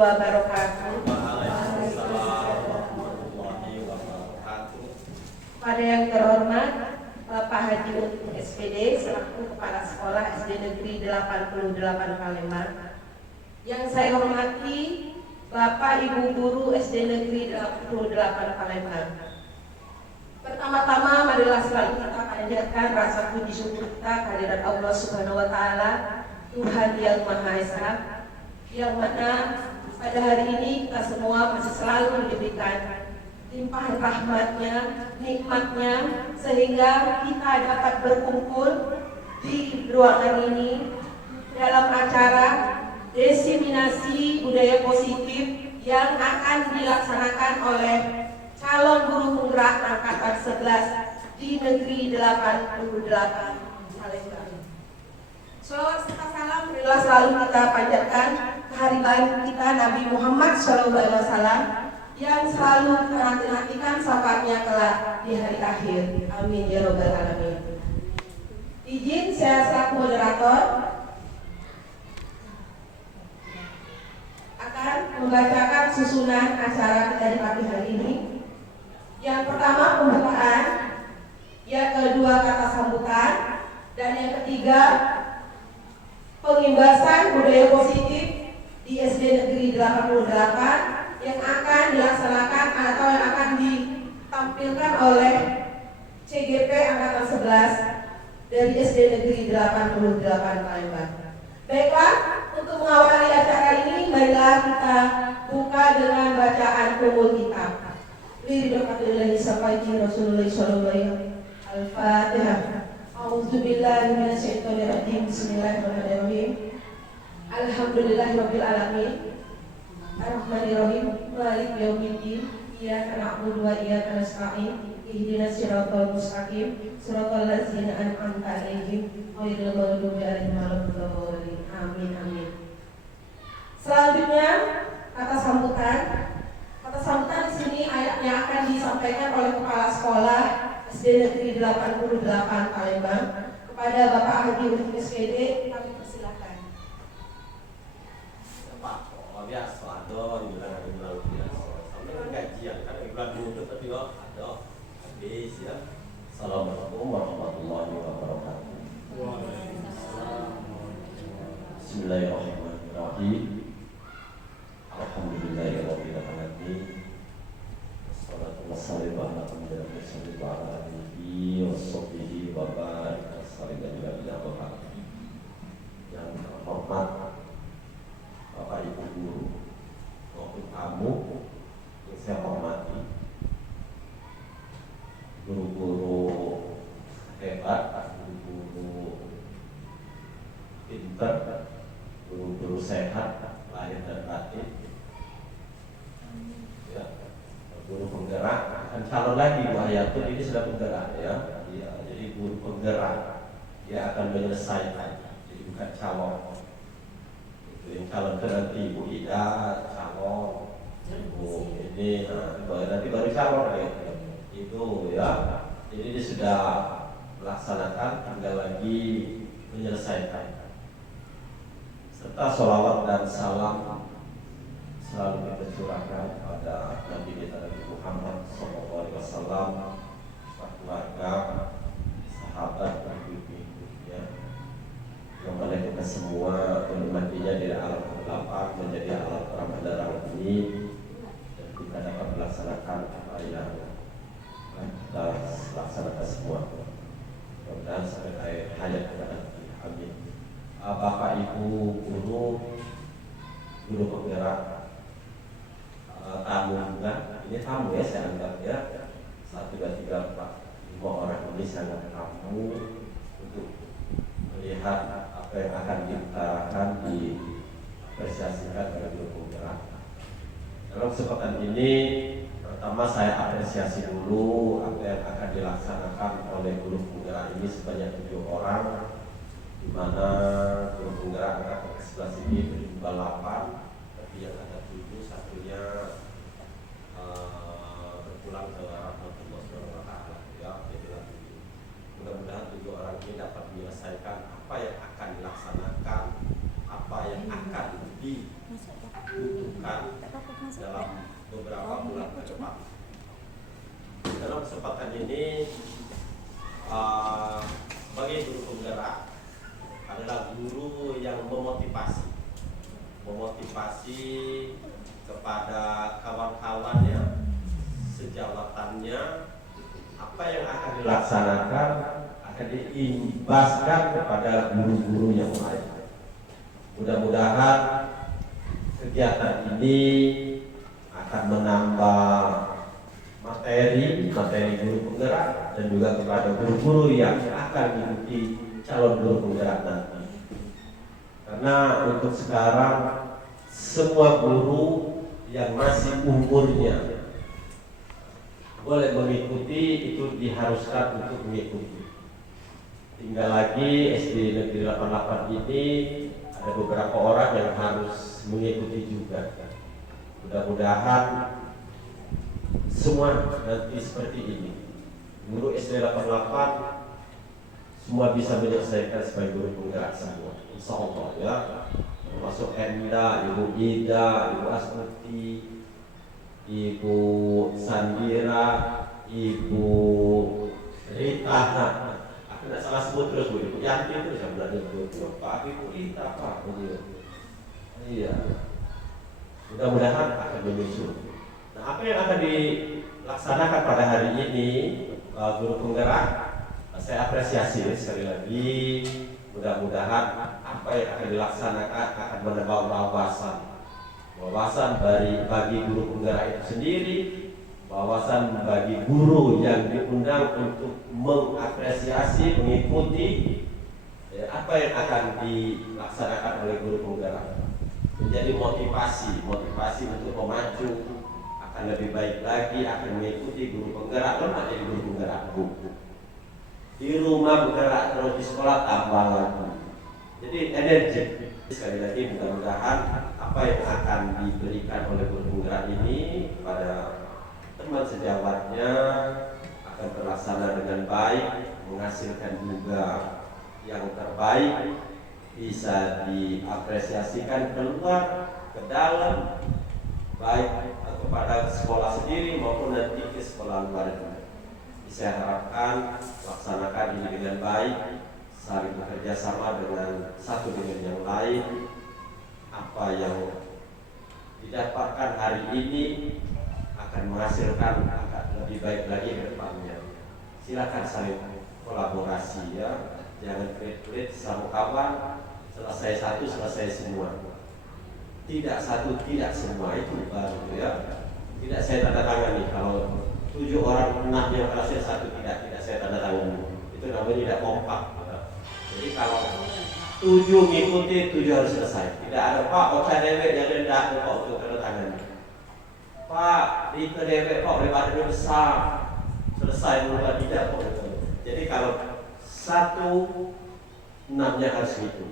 wabarakatuh. Waalaikumsalam warahmatullahi wabarakatuh. Pada yang terhormat Bapak Haji Untung SPD selaku Kepala Sekolah SD Negeri 88 Palembang. Yang saya hormati Bapak Ibu Guru SD Negeri 88 Palembang. Pertama-tama marilah selalu kita panjatkan rasa puji syukur kita kehadirat Allah Subhanahu wa taala, Tuhan yang Maha Esa, yang mana pada hari ini kita semua masih selalu diberikan limpahan rahmatnya, nikmatnya, sehingga kita dapat berkumpul di ruangan ini dalam acara diseminasi budaya positif yang akan dilaksanakan oleh calon guru penggerak angkatan 11 di Negeri 88 Palembang. Shalawat serta salam marilah selalu kita panjatkan kehadiran kita Nabi Muhammad SAW yang selalu kita nanti-nantikan syafaatnya kelak di hari akhir. Amin ya robbal alamin. Izin saya selaku moderator akan membacakan susunan acara kita di pagi hari ini. Yang pertama pembukaan, yang kedua kata sambutan, dan yang ketiga pengimbasan budaya positif di SD Negeri 88 yang akan dilaksanakan atau yang akan ditampilkan oleh CGP Angkatan 11 dari SD Negeri 88 Palembang. Baiklah, untuk mengawali acara ini marilah kita buka dengan bacaan umul kitab. Liridokatillahi safaiti Rasulullah sallallahu Al-Fatihah. A'udzubillahi minasyaitonirrajim. Bismillahirrahmanirrahim. Alhamdulillahirabbil alamin. Ar-Rahmanir-Rahim. Maliki yaumiddin. Iyyaka na'budu wa iyyaka nasta'in. Ihdinas siratal mustaqim. Siratal ladzina an'amta 'alaihim ghairil maghdubi 'alaihim waladdallin. Amin amin. Selanjutnya kata sambutan. Kata sambutan di sini ayatnya akan disampaikan oleh Kepala Sekolah SD Negeri 88 Palembang kepada Bapak Haji Untung SPD. Kami persilakan. Pak, biasa ada di bulan biasa. Sampai kan gajian kan di bulan dulu tapi ada habis ya. Assalamualaikum warahmatullahi wabarakatuh. Bismillahirrahmanirrahim. Alhamdulillahirabbil alamin. Wassalatu wassalamu ala rasulillah wa ala alihi washabbihi wa barik wasallam. Yang terhormat Bapak Ibu guru maupun tamu yang saya hormati, guru-guru hebat, guru-guru pintar, guru-guru sehat lahir dan batin, ya, guru penggerak, kan calon lagi Wahyatun ini sudah penggerak ya, jadi guru penggerak dia akan menyelesaikan, jadi bukan calon. Yang calon ke nanti Ibu Ida calon, Ibu ini nanti baru calon ya. Itu ya. Jadi dia sudah melaksanakan, tinggal lagi menyelesaikan. Serta sholawat dan salam selalu kita curahkan pada Nabi kita Nabi Muhammad SAW, keluarga, sahabat dan pengikutnya. Yang mana kita semua menikmatinya dari alam ke-8 menjadi alam Ramadan ini, dan kita dapat melaksanakan apa yang kita laksanakan semua. Mudah-mudahan sampai hajat kita nanti. Amin. Bapak Ibu guru penggerak, tamu juga. Ini tamu ya, saya anggap ya. 1, 2, 3, 4, 5 orang ini sangat tamu untuk melihat apa yang akan diutarakan, diapresiasikan oleh guru penggerak. Dalam kesempatan ini, pertama saya apresiasi dulu apa yang akan dilaksanakan oleh guru penggerak ini sebanyak 7 orang, di mana guru penggerak angkatan ke-11 ini berjumlah 8, tapi yang ada 7, satunya berpulang ke rahmatullah SWT ya, jadilah 7. Mudah-mudahan 7 orang ini dapat menyelesaikan apa yang akan dilaksanakan, apa yang akan dibutuhkan dalam beberapa bulan ke depan. Dalam kesempatan ini, sebagai guru penggerak adalah guru yang memotivasi kepada kawan-kawannya, sejawatannya, apa yang akan dilaksanakan akan diimbaskan kepada guru-guru yang lain. Mudah-mudahan kegiatan ini akan menambah materi guru penggerak dan juga kepada guru-guru yang akan mengikuti calon guru penggerak nanti. Karena untuk sekarang semua guru yang masih umurnya boleh mengikuti, itu diharuskan untuk mengikuti. Tinggal lagi SD Negeri 88 ini ada beberapa orang yang harus mengikuti juga. Mudah-mudahan semua nanti seperti ini. Guru SD 88 semua bisa menyelesaikan sebagai guru penggerak semua, insya Allah ya. Termasuk Enda, Ibu Ida, Ibu Asmuti, Ibu Sandira, Ibu Rita. Aku tidak salah sebut terus, Bu. Ibu Yanti terus yang belajar Pak, Ibu Rita, Pak. Iya. Mudah-mudahan akan menyusul. Nah, apa yang akan dilaksanakan pada hari ini, guru penggerak, saya apresiasi sekali lagi. Mudah-mudahan apa yang akan dilaksanakan akan menambah wawasan bagi guru penggerak itu sendiri, wawasan bagi guru yang diundang untuk mengapresiasi, mengikuti apa yang akan dilaksanakan oleh guru penggerak, menjadi motivasi untuk memacu akan lebih baik lagi, akan mengikuti guru penggerak. Lemak jadi guru penggerak, Bu. Di rumah bergerak, terus di sekolah tambah lagi. Jadi energi. Sekali lagi mudah-mudahan apa yang akan diberikan oleh guru penggerak ini kepada teman sejawatnya akan terlaksana dengan baik, menghasilkan juga yang terbaik, bisa diapresiasikan keluar ke dalam, baik kepada sekolah sendiri maupun nanti ke sekolah luar. Saya harapkan laksanakan ini dengan baik, saling bekerja sama dengan satu dengan yang lain. Apa yang didapatkan hari ini akan menghasilkan akan lebih baik lagi ke depannya. Silakan saling kolaborasi ya, jangan pelit-pelit sama kawan. Selesai satu selesai semua. Tidak satu tidak semua, itu baru ya. Tidak saya tanda tangan nih kalau 7 orang 6 yang berhasil, satu tidak saya tanda tangan. Itu namanya tidak kompak. Jadi kalau 7 mengikuti, 7 harus selesai. Tidak ada Pak, Ocha Dewe yang rendah, Pak untuk tanda tangan. Pak, di Dewe Pak lebaran besar, selesai mulai tidak Pak. Jadi kalau 1 6-nya harus gitu.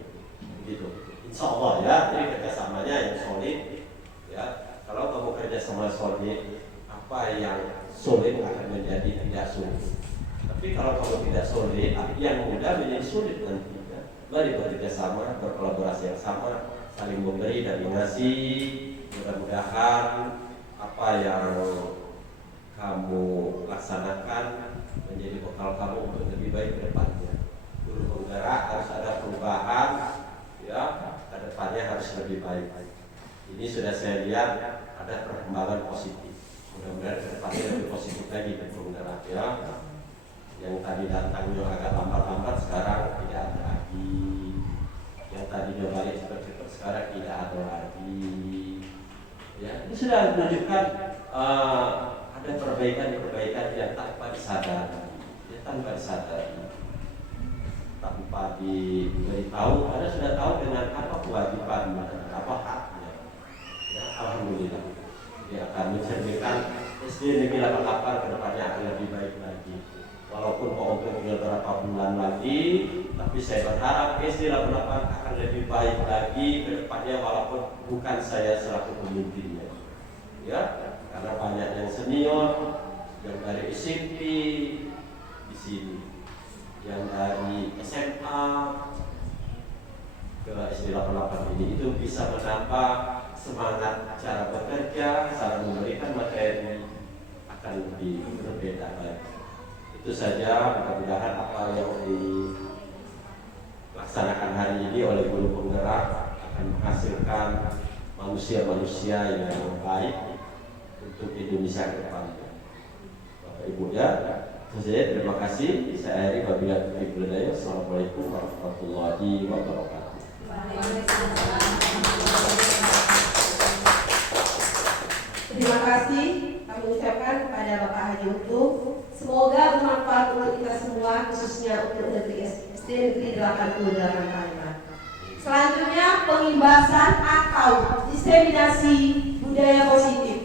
Insya Allah ya, jadi kerjasamanya yang solid ya. Kalau kamu kerjasama solid, apa yang solid akan menjadi tidak sulit. Tapi kalau kamu tidak solid, yang mudah menjadi sulit nantinya. Mari bekerja sama, berkolaborasi yang sama, saling memberi dan mengasih. Mudah-mudahan apa yang kamu laksanakan menjadi bekal kamu untuk lebih baik ke depannya. Guru penggerak harus ada perubahan, ya, ke depannya harus lebih baik. Ini sudah saya lihat ada perkembangan positif. Mudah-mudahan ke depannya lebih positif lagi dari penggerak ya. Yang tadi datangnya agak lambat-lambat sekarang tidak ada lagi. Yang tadinya balik cepat-cepat sekarang tidak ada lagi. Ya, ini sudah menunjukkan ada perbaikan-perbaikan yang tanpa disadari, ya, tanpa diberitahu. Anda sudah tahu dengan apa kewajiban, apa haknya. Ya, alhamdulillah. Dia akan mencerminkan SD Negeri 88 ke depannya akan lebih baik lagi. Walaupun Pak untuk tinggal beberapa bulan lagi, tapi saya berharap SD 88 akan lebih baik lagi ke depannya, walaupun bukan saya selaku pemimpinnya. Ya, karena banyak yang senior, yang dari SMP di sini, yang dari SMA ke SD 88 ini, itu bisa menambah semangat cara bekerja, membaca, salah memberikan materi akan lebih berbeda lagi. Itu saja, mudah-mudahan apa yang dilaksanakan hari ini oleh guru penggerak akan menghasilkan manusia-manusia yang baik untuk Indonesia ke depan. Bapak Ibu ya, saya terima kasih. Saya akhiri wabillahi taufiq wal hidayah. Assalamualaikum warahmatullahi wabarakatuh. Terima kasih kami ucapkan kepada Bapak Haji Utu. Semoga bermanfaat untuk kita semua, khususnya untuk negeri SD Negeri 88 Kalimantan. Selanjutnya pengimbasan atau diseminasi budaya positif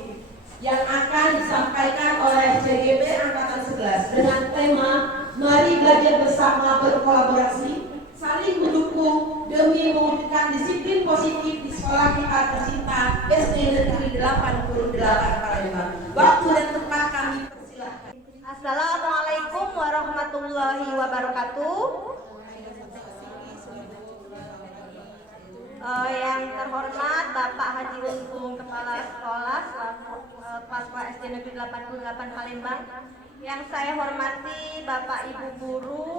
yang akan disampaikan oleh CGP Angkatan 11 dengan tema Mari belajar bersama berkolaborasi, saling mendukung demi mewujudkan disiplin positif di sekolah kita tercinta SD Negeri 88 Palembang. Waktu dan tempat kami persilahkan. Assalamualaikum warahmatullahi wabarakatuh. Yang terhormat Bapak Haji Untung, Kepala Sekolah Paswa SD Negeri 88 Palembang. Yang saya hormati Bapak Ibu Guru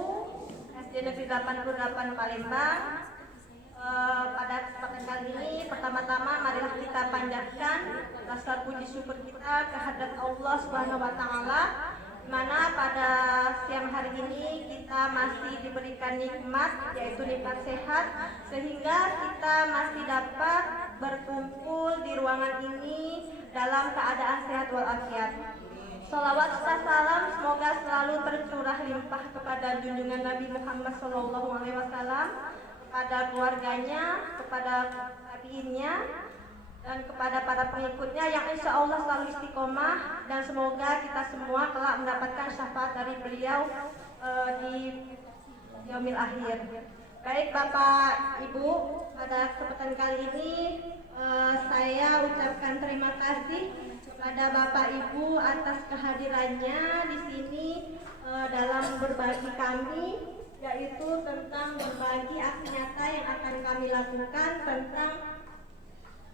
SD Negeri 88 Palembang. Pada kesempatan kali ini, pertama-tama marilah kita panjatkan rasa puji syukur kita kehadrat Allah Subhanahu wa Ta'ala, di mana pada siang hari ini kita masih diberikan nikmat, yaitu nikmat sehat, sehingga kita masih dapat berkumpul di ruangan ini dalam keadaan sehat walafiat. Salawat serta salam semoga selalu tercurah limpah kepada junjungan Nabi Muhammad SAW, kepada keluarganya, kepada tabiinnya, dan kepada para pengikutnya yang insya Allah selalu istiqomah, dan semoga kita semua kelak mendapatkan syafaat dari beliau di yaumil akhir. Baik Bapak Ibu, pada kesempatan kali ini saya ucapkan terima kasih kepada Bapak Ibu atas kehadirannya di sini dalam berbagi kami, yaitu tentang berbagi aksi nyata yang akan kami lakukan tentang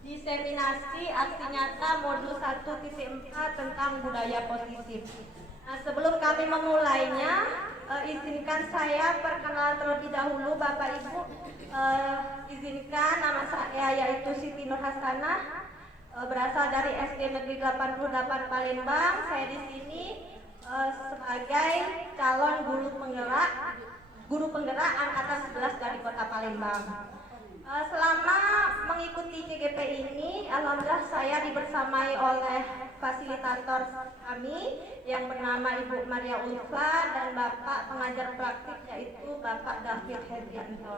diseminasi aksi nyata modul 1.4 tentang budaya positif. Nah, sebelum kami memulainya, izinkan saya perkenalan terlebih dahulu Bapak Ibu. Izinkan nama saya yaitu Siti Nur Hasanah, berasal dari SD Negeri 88 Palembang. Saya di sini sebagai calon guru penggerak angkatan 11 dari Kota Palembang. Selama mengikuti CGP ini, alhamdulillah saya dibersamai oleh fasilitator kami yang bernama Ibu Maria Ulfa dan Bapak pengajar praktik yaitu Bapak David Herdianto.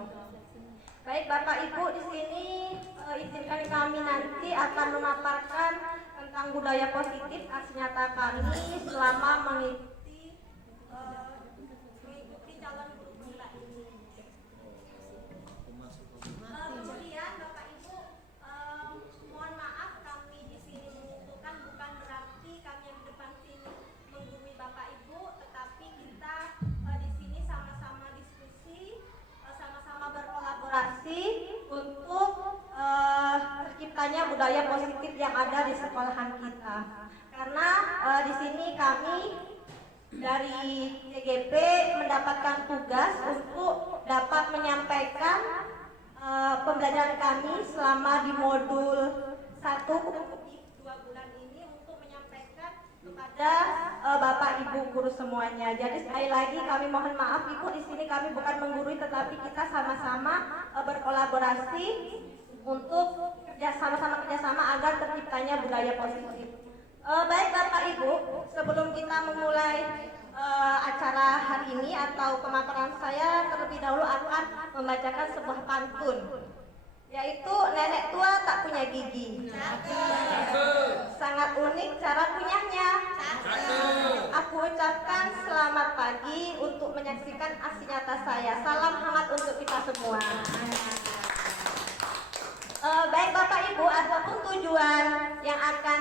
Baik Bapak Ibu, di sini izinkan kami nanti akan memaparkan tentang budaya positif aksi nyata kami selama mengikuti calon guru penggerak ini. Kemudian Bapak Ibu, mohon maaf kami di sini mengumpulkan bukan berarti kami yang di depan sini menggurui Bapak Ibu, tetapi kita di sini sama-sama diskusi, sama-sama berkolaborasi untuk terciptanya budaya positif yang ada di sekolahan kita. Karena di sini kami dari CGP mendapatkan tugas untuk dapat menyampaikan pembelajaran kami selama di modul 1 di 2 bulan ini untuk menyampaikan kepada Bapak Ibu guru semuanya. Jadi sekali lagi kami mohon maaf Ibu, di sini kami bukan menggurui tetapi kita sama-sama berkolaborasi untuk sama-sama kerjasama agar terciptanya budaya positif. Baik Bapak Ibu, sebelum kita memulai acara hari ini atau pemaparan saya, terlebih dahulu akan membacakan sebuah pantun, yaitu nenek tua tak punya gigi. Sangat unik cara kunyahnya. Aku ucapkan selamat pagi untuk menyaksikan aksi nyata saya. Salam hangat untuk kita semua. Baik Bapak Ibu, adapun tujuan yang akan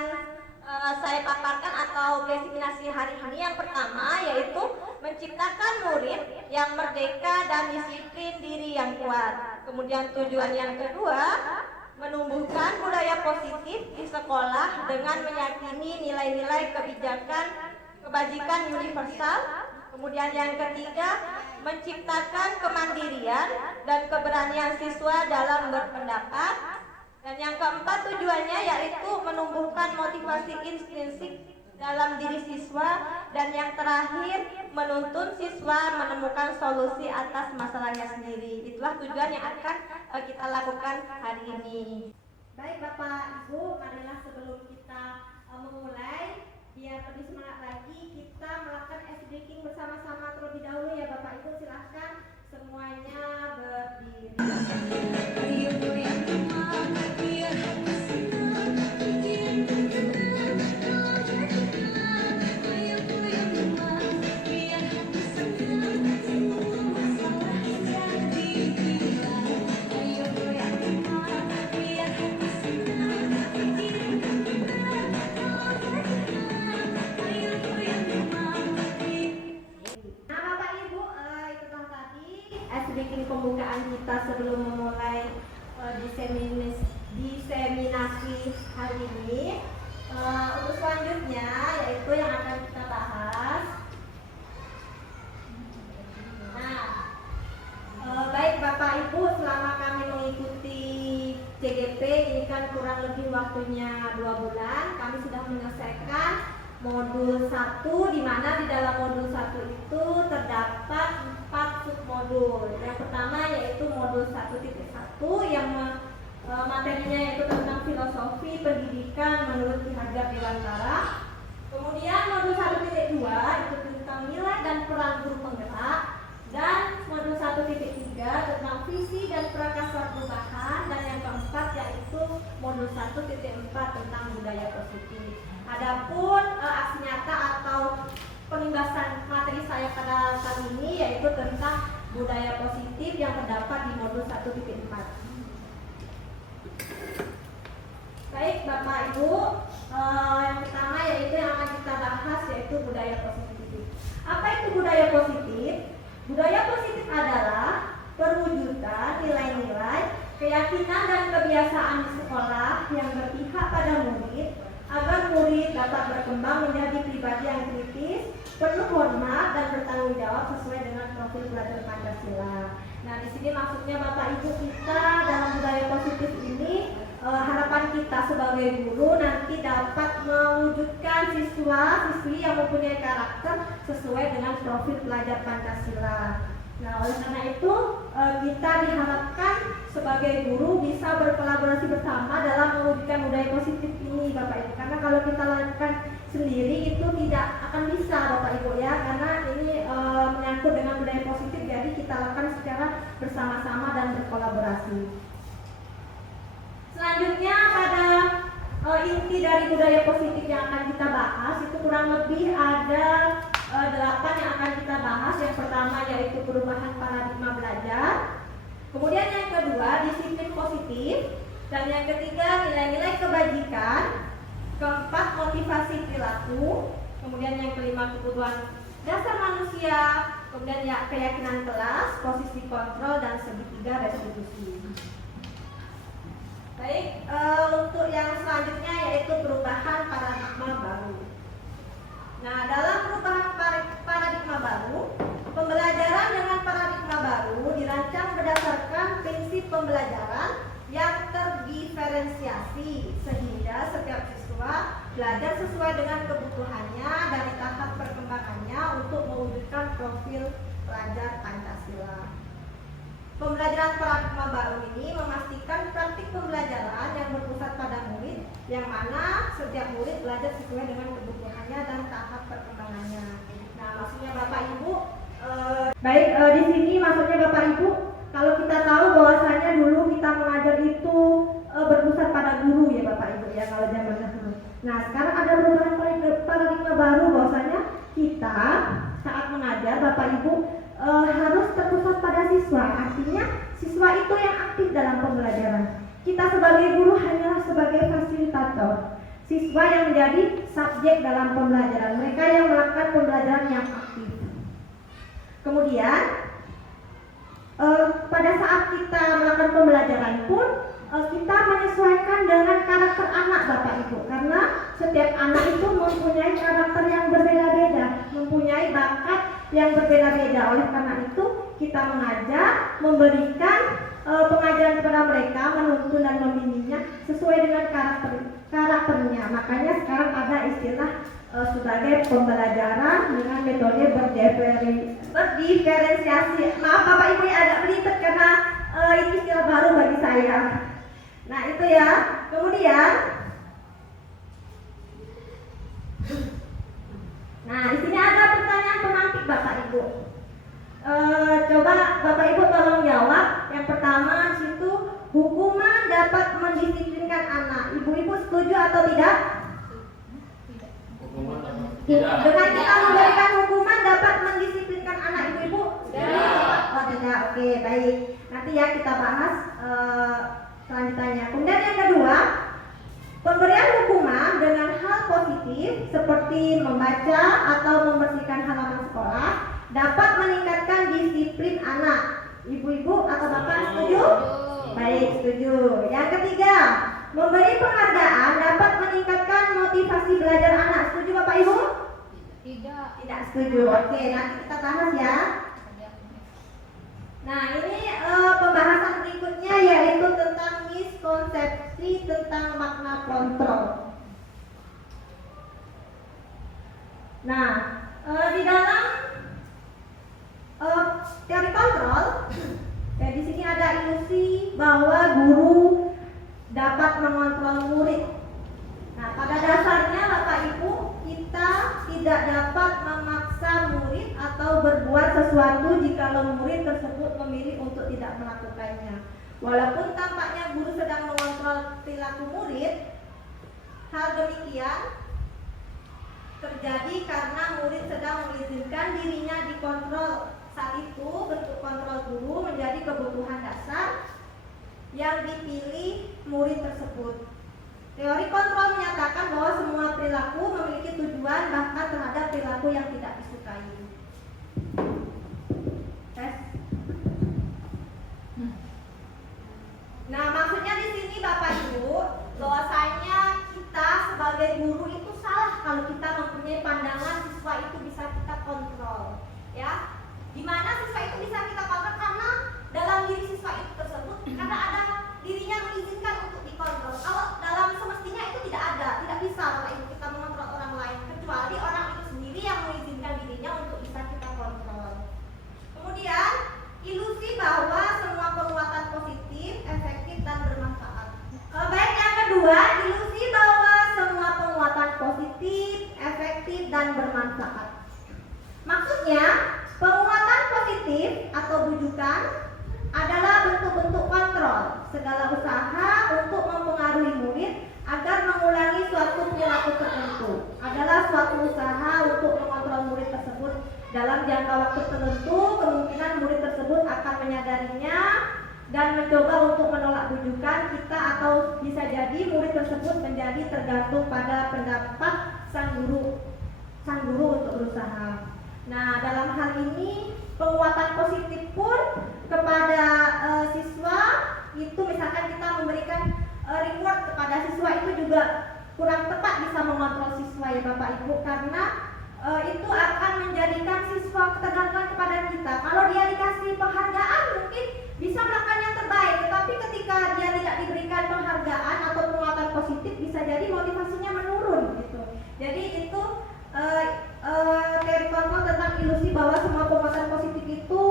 saya paparkan atau diseminasi hari ini, yang pertama yaitu menciptakan murid yang merdeka dan disiplin diri yang kuat. Kemudian tujuan yang kedua menumbuhkan budaya positif di sekolah dengan meyakini nilai-nilai kebajikan universal. Kemudian yang ketiga, menciptakan kemandirian dan keberanian siswa dalam berpendapat. Dan yang keempat, tujuannya yaitu menumbuhkan motivasi intrinsik dalam diri siswa. Dan yang terakhir, menuntun siswa menemukan solusi atas masalahnya sendiri. Itulah tujuan yang akan kita lakukan hari ini. Baik Bapak Ibu, marilah sebelum kita memulai, biar lebih semangat lagi, kita melakukan ice breaking bersama-sama terlebih dahulu ya Bapak Ibu. Silahkan semuanya berdiri. Pembukaan kita sebelum memulai diseminasi hari ini. Untuk selanjutnya yaitu yang akan kita bahas. Baik Bapak Ibu, selama kami mengikuti CGP ini kan kurang lebih waktunya 2 bulan, kami sudah menyelesaikan modul 1, di mana di dalam modul 1 itu terdapat 4 submodul. Yang pertama yaitu modul 1.1 yang materinya yaitu tentang filosofi pendidikan menurut Ki Hajar Dewantara. Kemudian modul 1.2 itu tentang nilai dan peran guru penggerak, dan modul 1.3 tentang visi dan prakasa perubahan, dan yang keempat yaitu modul 1.4 tentang budaya positif. Adapun aksi nyata atau penimbasan materi saya pada kali ini yaitu tentang budaya positif yang terdapat di modul 1.4. Baik Bapak Ibu, yang pertama yaitu yang akan kita bahas yaitu budaya positif. Apa itu budaya positif? Budaya positif adalah perwujudan nilai-nilai, keyakinan dan kebiasaan di sekolah yang berpihak pada murid agar murid dapat berkembang menjadi pribadi yang kritis, penuh hormat dan bertanggung jawab sesuai dengan profil pelajar Pancasila. Nah, di sini maksudnya Bapak Ibu kita dalam budaya positif ini harapan kita sebagai guru nanti dapat mewujudkan siswa-siswi yang mempunyai karakter sesuai dengan profil pelajar Pancasila. Nah, oleh karena itu kita diharapkan sebagai guru bisa berkolaborasi bersama dalam mewujudkan budaya positif ini Bapak Ibu. Karena kalau kita lakukan sendiri itu tidak akan bisa Bapak Ibu ya, karena ini menyangkut dengan budaya positif, jadi kita lakukan secara bersama-sama dan berkolaborasi. Selanjutnya pada inti dari budaya positif yang akan kita bahas itu kurang lebih ada 8 yang akan kita bahas. Yang pertama yaitu perubahan paradigma belajar, kemudian yang kedua disiplin positif, dan yang ketiga nilai-nilai kebajikan, keempat motivasi perilaku, kemudian yang kelima kebutuhan dasar manusia, kemudian ya keyakinan kelas, posisi kontrol, dan segitiga restitusi. Baik, untuk yang selanjutnya yaitu perubahan paradigma baru. Nah, dalam perubahan paradigma baru, pembelajaran dengan paradigma baru dirancang berdasarkan prinsip pembelajaran yang terdiferensiasi sehingga setiap siswa belajar sesuai dengan kebutuhannya dari tahap perkembangannya untuk mewujudkan profil pelajar Pancasila. Pembelajaran paradigma baru ini memastikan praktik pembelajaran yang berpusat pada murid, yang mana setiap murid belajar sesuai dengan kebutuhannya dan tahap perkembangannya. Nah, maksudnya Bapak Ibu, di sini maksudnya Bapak Ibu, kalau kita tahu bahwasanya dulu kita mengajar itu berpusat pada guru ya Bapak Ibu ya kalau zaman dahulu. Nah, sekarang ada perubahan paradigma baru bahwasanya kita saat mengajar Bapak Ibu harus terpusat pada siswa. Artinya siswa itu yang aktif dalam pembelajaran. Kita sebagai guru hanyalah sebagai fasilitator. Siswa yang menjadi subjek dalam pembelajaran. Mereka yang melakukan pembelajaran yang aktif. Kemudian pada saat kita melakukan pembelajaran pun kita menyesuaikan dengan karakter anak Bapak Ibu, karena setiap anak itu mempunyai karakter yang berbeda-beda, mempunyai bakat yang berbeda-beda. Oleh karena itu kita mengajar, memberikan pengajaran kepada mereka, menuntun dan membimbingnya sesuai dengan karakternya. Makanya sekarang ada istilah sebagai pembelajaran dengan metode berdiferensiasi. Maaf Bapak Ibu ya, agak belibet karena ini istilah baru bagi saya. Nah itu ya. Kemudian, nah di sini ada pertanyaan pemantik Bapak Ibu. Coba Bapak Ibu tolong jawab. Yang pertama di situ, hukuman dapat mendisiplinkan anak. Ibu-ibu setuju atau tidak? Tidak. Dengan kita memberikan hukuman dapat mendisiplinkan anak, ibu-ibu? Tidak. Oh tidak, oke baik. Nanti ya kita bahas selanjutnya. Kemudian yang kedua, pemberian hukuman dengan hal positif seperti membaca atau membersihkan halaman sekolah dapat meningkatkan disiplin anak. Ibu-ibu atau bapak setuju? Baik, setuju. Yang ketiga, memberi penghargaan dapat meningkatkan motivasi belajar anak. Setuju Bapak Ibu? Tidak. Tidak setuju. Oke, nanti kita bahas ya. Nah, ini pembahasan berikutnya yaitu tentang miskonsepsi tentang makna kontrol. Nah, di dalam teori kontrol, ya di sini ada ilusi bahwa guru dapat mengontrol murid. Nah, pada dasarnya Bapak Ibu, kita tidak dapat memaksa murid atau berbuat sesuatu jika murid tersebut memilih untuk tidak melakukannya. Walaupun tampaknya guru sedang mengontrol perilaku murid, hal demikian terjadi karena murid sedang mengizinkan dirinya dikontrol. Saat itu bentuk kontrol guru menjadi kebutuhan dasar yang dipilih murid tersebut. Teori kontrol menyatakan bahwa semua perilaku memiliki tujuan bahkan terhadap perilaku yang tidak disukai. Nah, maksudnya di sini Bapak Ibu, bahwasanya kita sebagai guru itu salah kalau kita mempunyai pandangan siswa itu bisa kita kontrol, ya. Gimana siswa itu bisa kita kontrol? Karena dalam diri siswa itu tersebut, karena ada dirinya mengizinkan untuk dikontrol. Kalau dalam semestinya itu tidak bisa Bapak Ibu kita mengontrol orang lain, kecuali orang itu sendiri yang mengizinkan dirinya untuk bisa kita kontrol. Kemudian, ilusi bahwa semua penguatan positif, efektif dan bermanfaat. Baik, yang kedua, ilusi bahwa semua penguatan positif, efektif dan bermanfaat. Maksudnya, penguatan positif atau bujukan adalah bentuk-bentuk kontrol, segala usaha untuk mempengaruhi murid agar mengulangi suatu perilaku tertentu adalah suatu usaha untuk mengontrol murid tersebut dalam jangka waktu tertentu. Kemungkinan murid tersebut akan menyadarinya dan mencoba untuk menolak bujukan kita, atau bisa jadi murid tersebut menjadi tergantung pada pendapat sang guru untuk berusaha. Nah, dalam hal ini penguatan positif pun kepada siswa itu, misalkan kita memberikan reward kepada siswa, itu juga kurang tepat bisa mengontrol siswa ya Bapak Ibu, karena itu akan menjadikan siswa ketergantungan kepada kita. Kalau dia dikasih penghargaan mungkin bisa melakukan yang terbaik, tetapi ketika dia tidak diberikan penghargaan atau penguatan positif bisa jadi motivasinya menurun gitu. Jadi itu teori kontrol tentang ilusi bahwa semua penguatan positif itu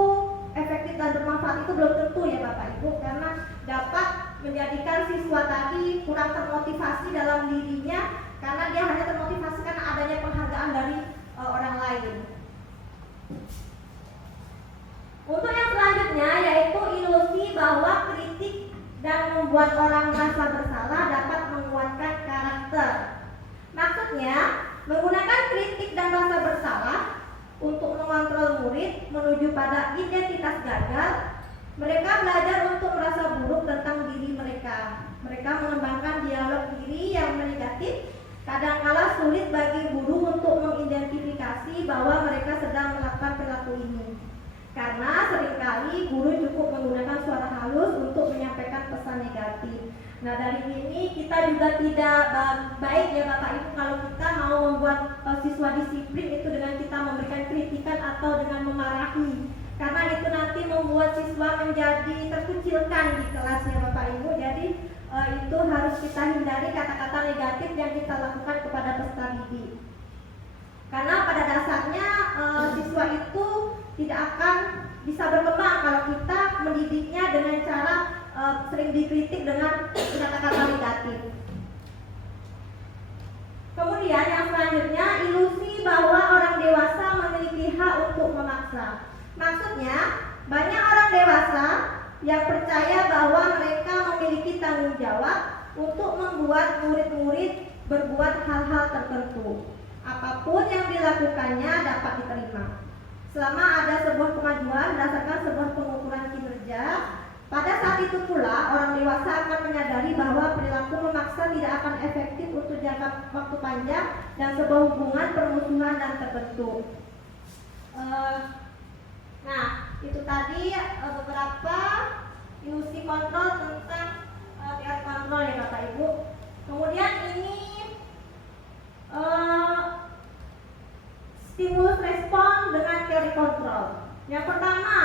efektif dan bermanfaat itu belum tentu ya Bapak Ibu, karena dapat menjadikan siswa tadi kurang termotivasi dalam dirinya karena dia hanya termotivasi karena adanya penghargaan dari orang lain. Untuk yang selanjutnya yaitu ilusi bahwa kritik dan membuat orang merasa bersalah dapat menguatkan karakter. Maksudnya, menggunakan kritik dan rasa bersalah untuk mengontrol murid menuju pada identitas gagal, mereka belajar untuk merasa buruk tentang diri mereka. Mereka mengembangkan dialog diri yang negatif. Kadangkala sulit bagi guru untuk mengidentifikasi bahwa mereka sedang melakukan perilaku ini, karena seringkali guru cukup menggunakan suara halus untuk menyampaikan pesan negatif. Nah, dari ini kita juga tidak baik ya Bapak Ibu kalau kita mau membuat siswa disiplin itu dengan kita memberikan kritikan atau dengan memarahi, karena itu nanti membuat siswa menjadi terkucilkan di kelasnya Bapak Ibu. Jadi itu harus kita hindari kata-kata negatif yang kita lakukan kepada peserta didik, karena pada dasarnya siswa itu tidak akan bisa berkembang kalau kita mendidiknya dengan cara sering dikritik dengan kata-kata negatif. Kemudian yang selanjutnya, ilusi bahwa orang dewasa memiliki hak untuk memaksa. Maksudnya, banyak orang dewasa yang percaya bahwa mereka memiliki tanggung jawab untuk membuat murid-murid berbuat hal-hal tertentu. Apapun yang dilakukannya dapat diterima, selama ada sebuah kemajuan berdasarkan sebuah pengukuran kinerja. Pada saat itu pula, orang dewasa akan menyadari bahwa perilaku memaksa tidak akan efektif untuk jangka waktu panjang dan sebuah hubungan permusuhan dan terbentuk. Nah, itu tadi beberapa ilusi kontrol tentang teori kontrol ya Bapak Ibu. Kemudian ini stimulus respon dengan teori kontrol. Yang pertama,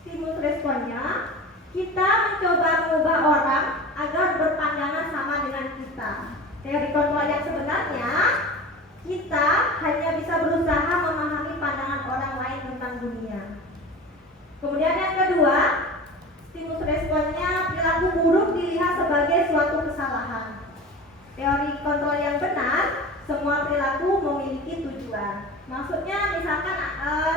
stimulus responnya, kita mencoba mengubah orang agar berpandangan sama dengan kita. Teori kontrol yang sebenarnya, kita hanya bisa berusaha memahami pandangan orang lain tentang dunia. Kemudian yang kedua, stimulus responnya, perilaku buruk dilihat sebagai suatu kesalahan. Teori kontrol yang benar, semua perilaku memiliki tujuan. Maksudnya misalkan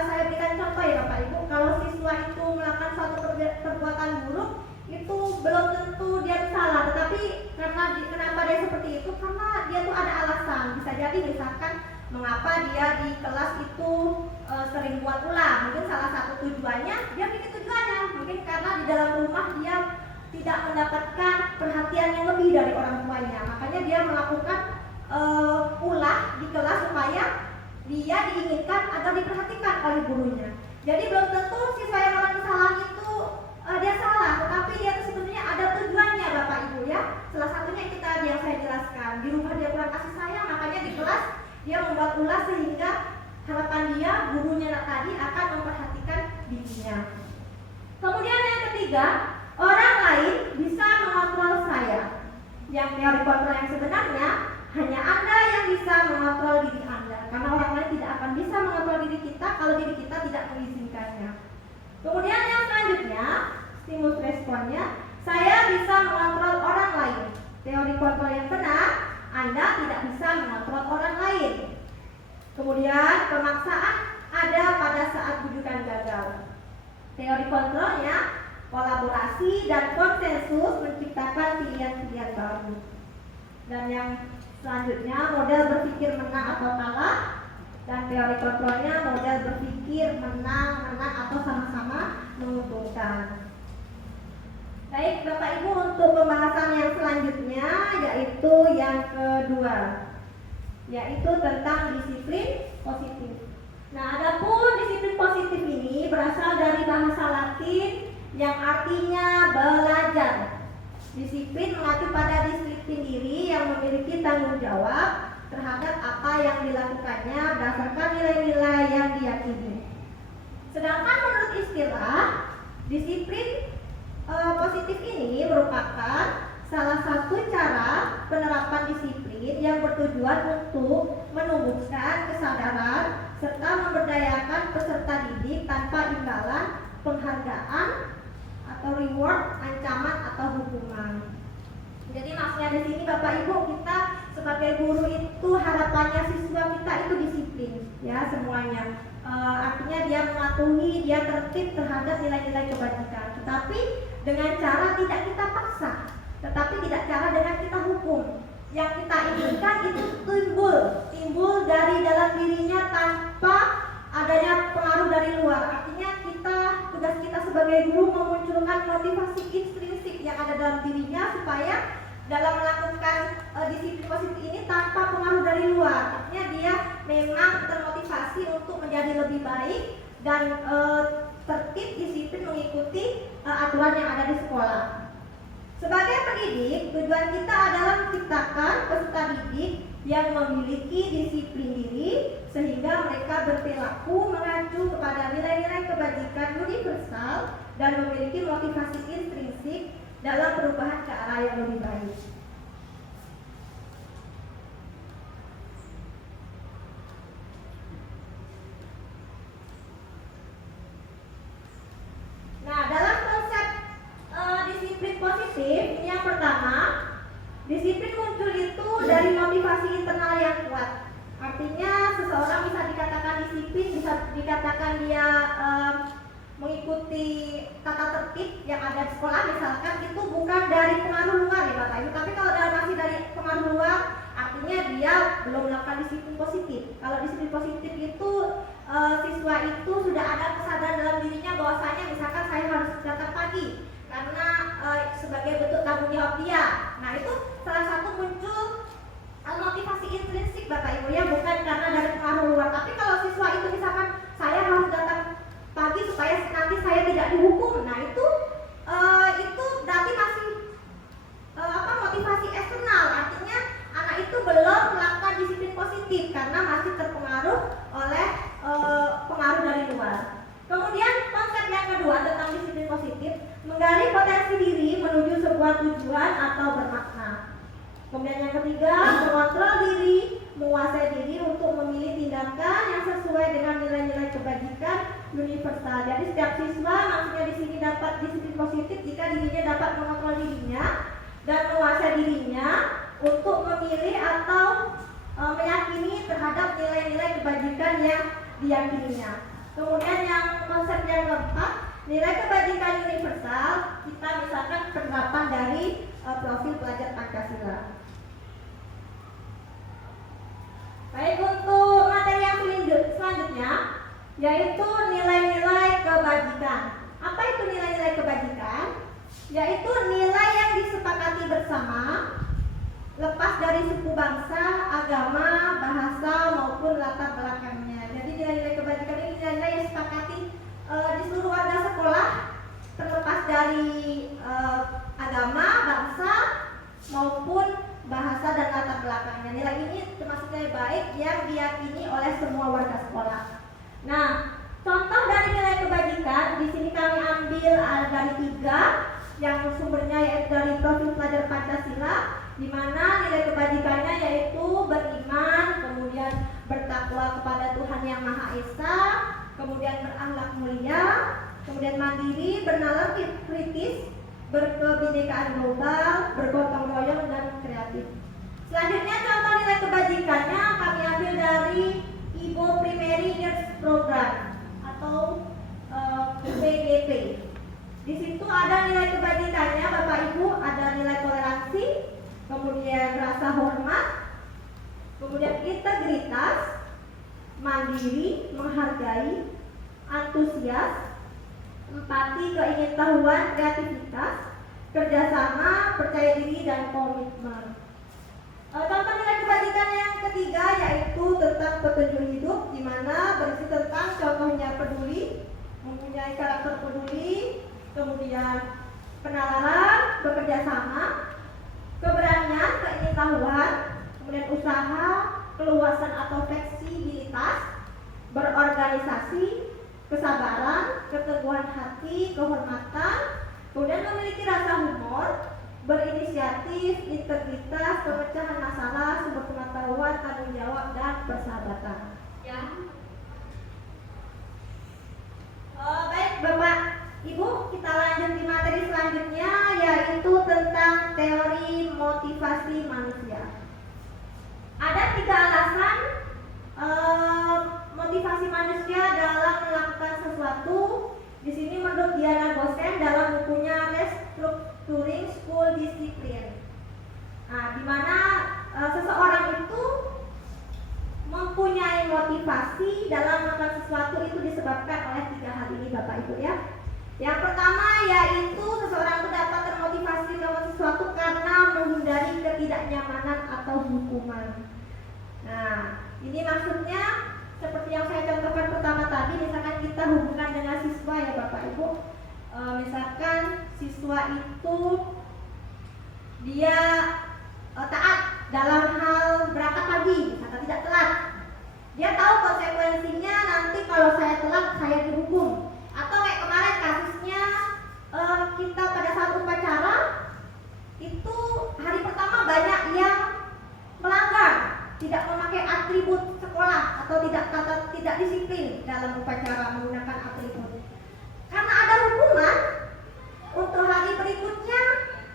saya berikan contoh ya Bapak Ibu, kalau siswa itu melakukan suatu perbuatan buruk, itu belum tentu dia salah, tetapi kenapa dia seperti itu? Karena dia tuh ada alasan. Bisa jadi misalkan mengapa dia di kelas itu sering buat ulang. Mungkin salah satu tujuannya, dia bikin tujuannya mungkin karena di dalam rumah dia tidak mendapatkan perhatian yang lebih dari orang tuanya. Makanya dia melakukan ulah di kelas supaya dia diinginkan agar diperhatikan oleh gurunya. Jadi belum tentu siswa yang melakukan kesalahan itu dia salah, tetapi dia itu sebenarnya ada tujuannya Bapak Ibu ya. Salah satunya kita yang saya jelaskan, di rumah dia kurang kasih sayang, makanya di kelas dia membuat ulah sehingga harapan dia gurunya tadi akan memperhatikan dirinya. Kemudian yang ketiga, orang lain bisa mengontrol saya. Yang teori kontrol yang sebenarnya, hanya Anda yang bisa mengontrol diri Anda, karena orang lain tidak akan bisa mengontrol diri kita kalau diri kita tidak mengizinkannya. Kemudian yang selanjutnya, stimulus responnya, saya bisa mengontrol orang lain. Teori kontrol yang benar, Anda tidak bisa mengontrol orang lain. Kemudian pemaksaan ada pada saat bujukan gagal. Teori kontrolnya, kolaborasi dan konsensus menciptakan pilihan-pilihan baru. Dan yang selanjutnya, model berpikir menang atau kalah. Dan teori kontrolnya, model berpikir menang atau sama-sama menguntungkan. Baik Bapak Ibu, untuk pembahasan yang selanjutnya yaitu yang kedua, yaitu tentang disiplin positif. Nah, adapun disiplin positif ini berasal dari bahasa Latin yang artinya belajar. Disiplin mengacu pada disiplin diri yang memiliki tanggung jawab terhadap apa yang dilakukannya berdasarkan nilai-nilai yang diyakini. Sedangkan menurut istilah, disiplin positif ini merupakan salah satu cara penerapan disiplin yang bertujuan untuk menumbuhkan kesadaran serta memberdayakan peserta didik tanpa imbalan, penghargaan atau reward, ancaman atau hukuman. Jadi maksudnya di sini Bapak Ibu, kita sebagai guru itu harapannya siswa kita itu disiplin, ya semuanya. Artinya dia mematuhi, dia tertib terhadap nilai-nilai kebajikan. Tetapi dengan cara tidak kita paksa, tetapi tidak cara dengan kita hukum. Yang kita inginkan itu timbul dari dalam dirinya tanpa adanya pengaruh dari luar. Artinya tugas kita sebagai guru memunculkan motivasi intrinsik yang ada dalam dirinya supaya dalam melakukan disiplin positif ini tanpa pengaruh dari luar. Artinya dia memang termotivasi untuk menjadi lebih baik dan tertib disiplin mengikuti aturan yang ada di sekolah. Sebagai pendidik, tujuan kita adalah menciptakan peserta didik yang memiliki disiplin diri sehingga mereka berperilaku mengacu kepada nilai-nilai kebajikan universal dan memiliki motivasi intrinsik dalam perubahan ke arah yang lebih baik. Nah, dalam konsep disiplin positif, ini yang pertama, disiplin muncul itu dari motivasi internal yang kuat. Artinya seseorang bisa dikatakan disiplin, bisa dikatakan dia mengikuti tata tertib yang ada di sekolah misalkan, itu bukan dari pengaruh luar ya Bapak Ibu. Tapi kalau masih dari pengaruh luar, artinya dia belum melakukan disiplin positif. Kalau disiplin positif itu siswa itu sudah ada kesadaran dalam dirinya bahwasanya misalkan saya harus datang pagi karena sebagai bentuk tanggung jawab dia. Nah, itu salah satu muncul motivasi intrinsik Bapak Ibu ya, bukan karena dari pengaruh luar. Tapi kalau siswa itu misalkan saya harus datang pagi supaya nanti saya tidak dihukum, nah itu berarti masih motivasi eksternal. Artinya anak itu belum melakukan disiplin positif karena masih terpengaruh oleh pengaruh dari luar. Kemudian konsep yang kedua tentang disiplin positif, menggali potensi diri menuju sebuah tujuan atau bermakna. Kemudian yang ketiga, mengontrol diri, menguasai diri untuk memilih tindakan yang sesuai dengan nilai-nilai kebajikan universal. Jadi setiap siswa maksudnya di sini dapat disiplin positif jika dirinya dapat mengontrol dirinya dan menguasai dirinya untuk memilih atau meyakini terhadap nilai-nilai kebajikan yang diyakininya. Kemudian yang konsep yang keempat, nilai kebajikan universal, kita misalkan penerapan dari profil pelajar Pancasila. Baik, untuk materi yang selanjutnya yaitu nilai-nilai kebajikan. Apa itu nilai-nilai kebajikan? Yaitu nilai yang disepakati bersama, lepas dari suku bangsa, agama, bahasa maupun latar belakangnya. Jadi nilai-nilai kebajikan ini nilai-nilai yang disepakati di seluruh warga sekolah, terlepas dari agama, bangsa maupun bahasa dan latar belakangnya. Nilai ini termasuk nilai baik yang diyakini oleh semua warga sekolah. Nah, contoh dari nilai kebajikan di sini kami ambil dari 3, yang sumbernya yaitu dari profil pelajar Pancasila, di mana nilai kebajikannya yaitu beriman, kemudian bertakwa kepada Tuhan Yang Maha Esa, kemudian berakhlak mulia, kemudian mandiri, bernalar kritis, berkebinekaan global, bergotong royong dan kreatif. Selanjutnya contoh nilai kebajikannya kami ambil dari Ibo Primary Years Program atau PGP. Di situ ada nilai kebajikannya Bapak Ibu, ada nilai toleransi, kemudian rasa hormat, kemudian integritas, mandiri, menghargai, antusias, empati, keingintahuan, kreativitas, kerjasama, percaya diri, dan komitmen. Contoh nilai kebajikan yang ketiga yaitu tentang petunjuk hidup, di mana berisi tentang contohnya peduli, mempunyai karakter peduli, kemudian penalaran, bekerja sama, keberanian, keingintahuan, kemudian usaha, keluasan atau fleksibilitas, berorganisasi, kesabaran, keteguhan hati, kehormatan, kemudian memiliki rasa humor, berinisiatif, integritas, pemecahan masalah, sumber pengetahuan, tanggung jawab, dan persahabatan. Ya. Baik Bapak Ibu, kita lanjut di materi selanjutnya yaitu tentang teori motivasi manusia. Ada 3 alasan motivasi manusia dalam melakukan sesuatu. Di sini menurut Diana Gosen dalam bukunya Restructuring School Discipline. Nah, di mana seseorang itu mempunyai motivasi dalam melakukan sesuatu itu disebabkan oleh 3 hal ini Bapak Ibu ya. Yang pertama yaitu seseorang itu dapat termotivasi melakukan sesuatu karena menghindari ketidaknyamanan atau hukuman. Nah, ini maksudnya seperti yang saya contohkan pertama tadi, misalkan kita hubungan dengan siswa ya Bapak Ibu, misalkan siswa itu dia taat dalam hal berangkat pagi atau tidak telat. Dia tahu konsekuensinya, nanti kalau saya telat saya dihukum. Atau kayak kemarin kasusnya kita pada saat upacara itu hari pertama banyak yang melanggar, tidak memakai atribut sekolah atau tidak disiplin dalam upacara menggunakan atribut. Karena ada hukuman, untuk hari berikutnya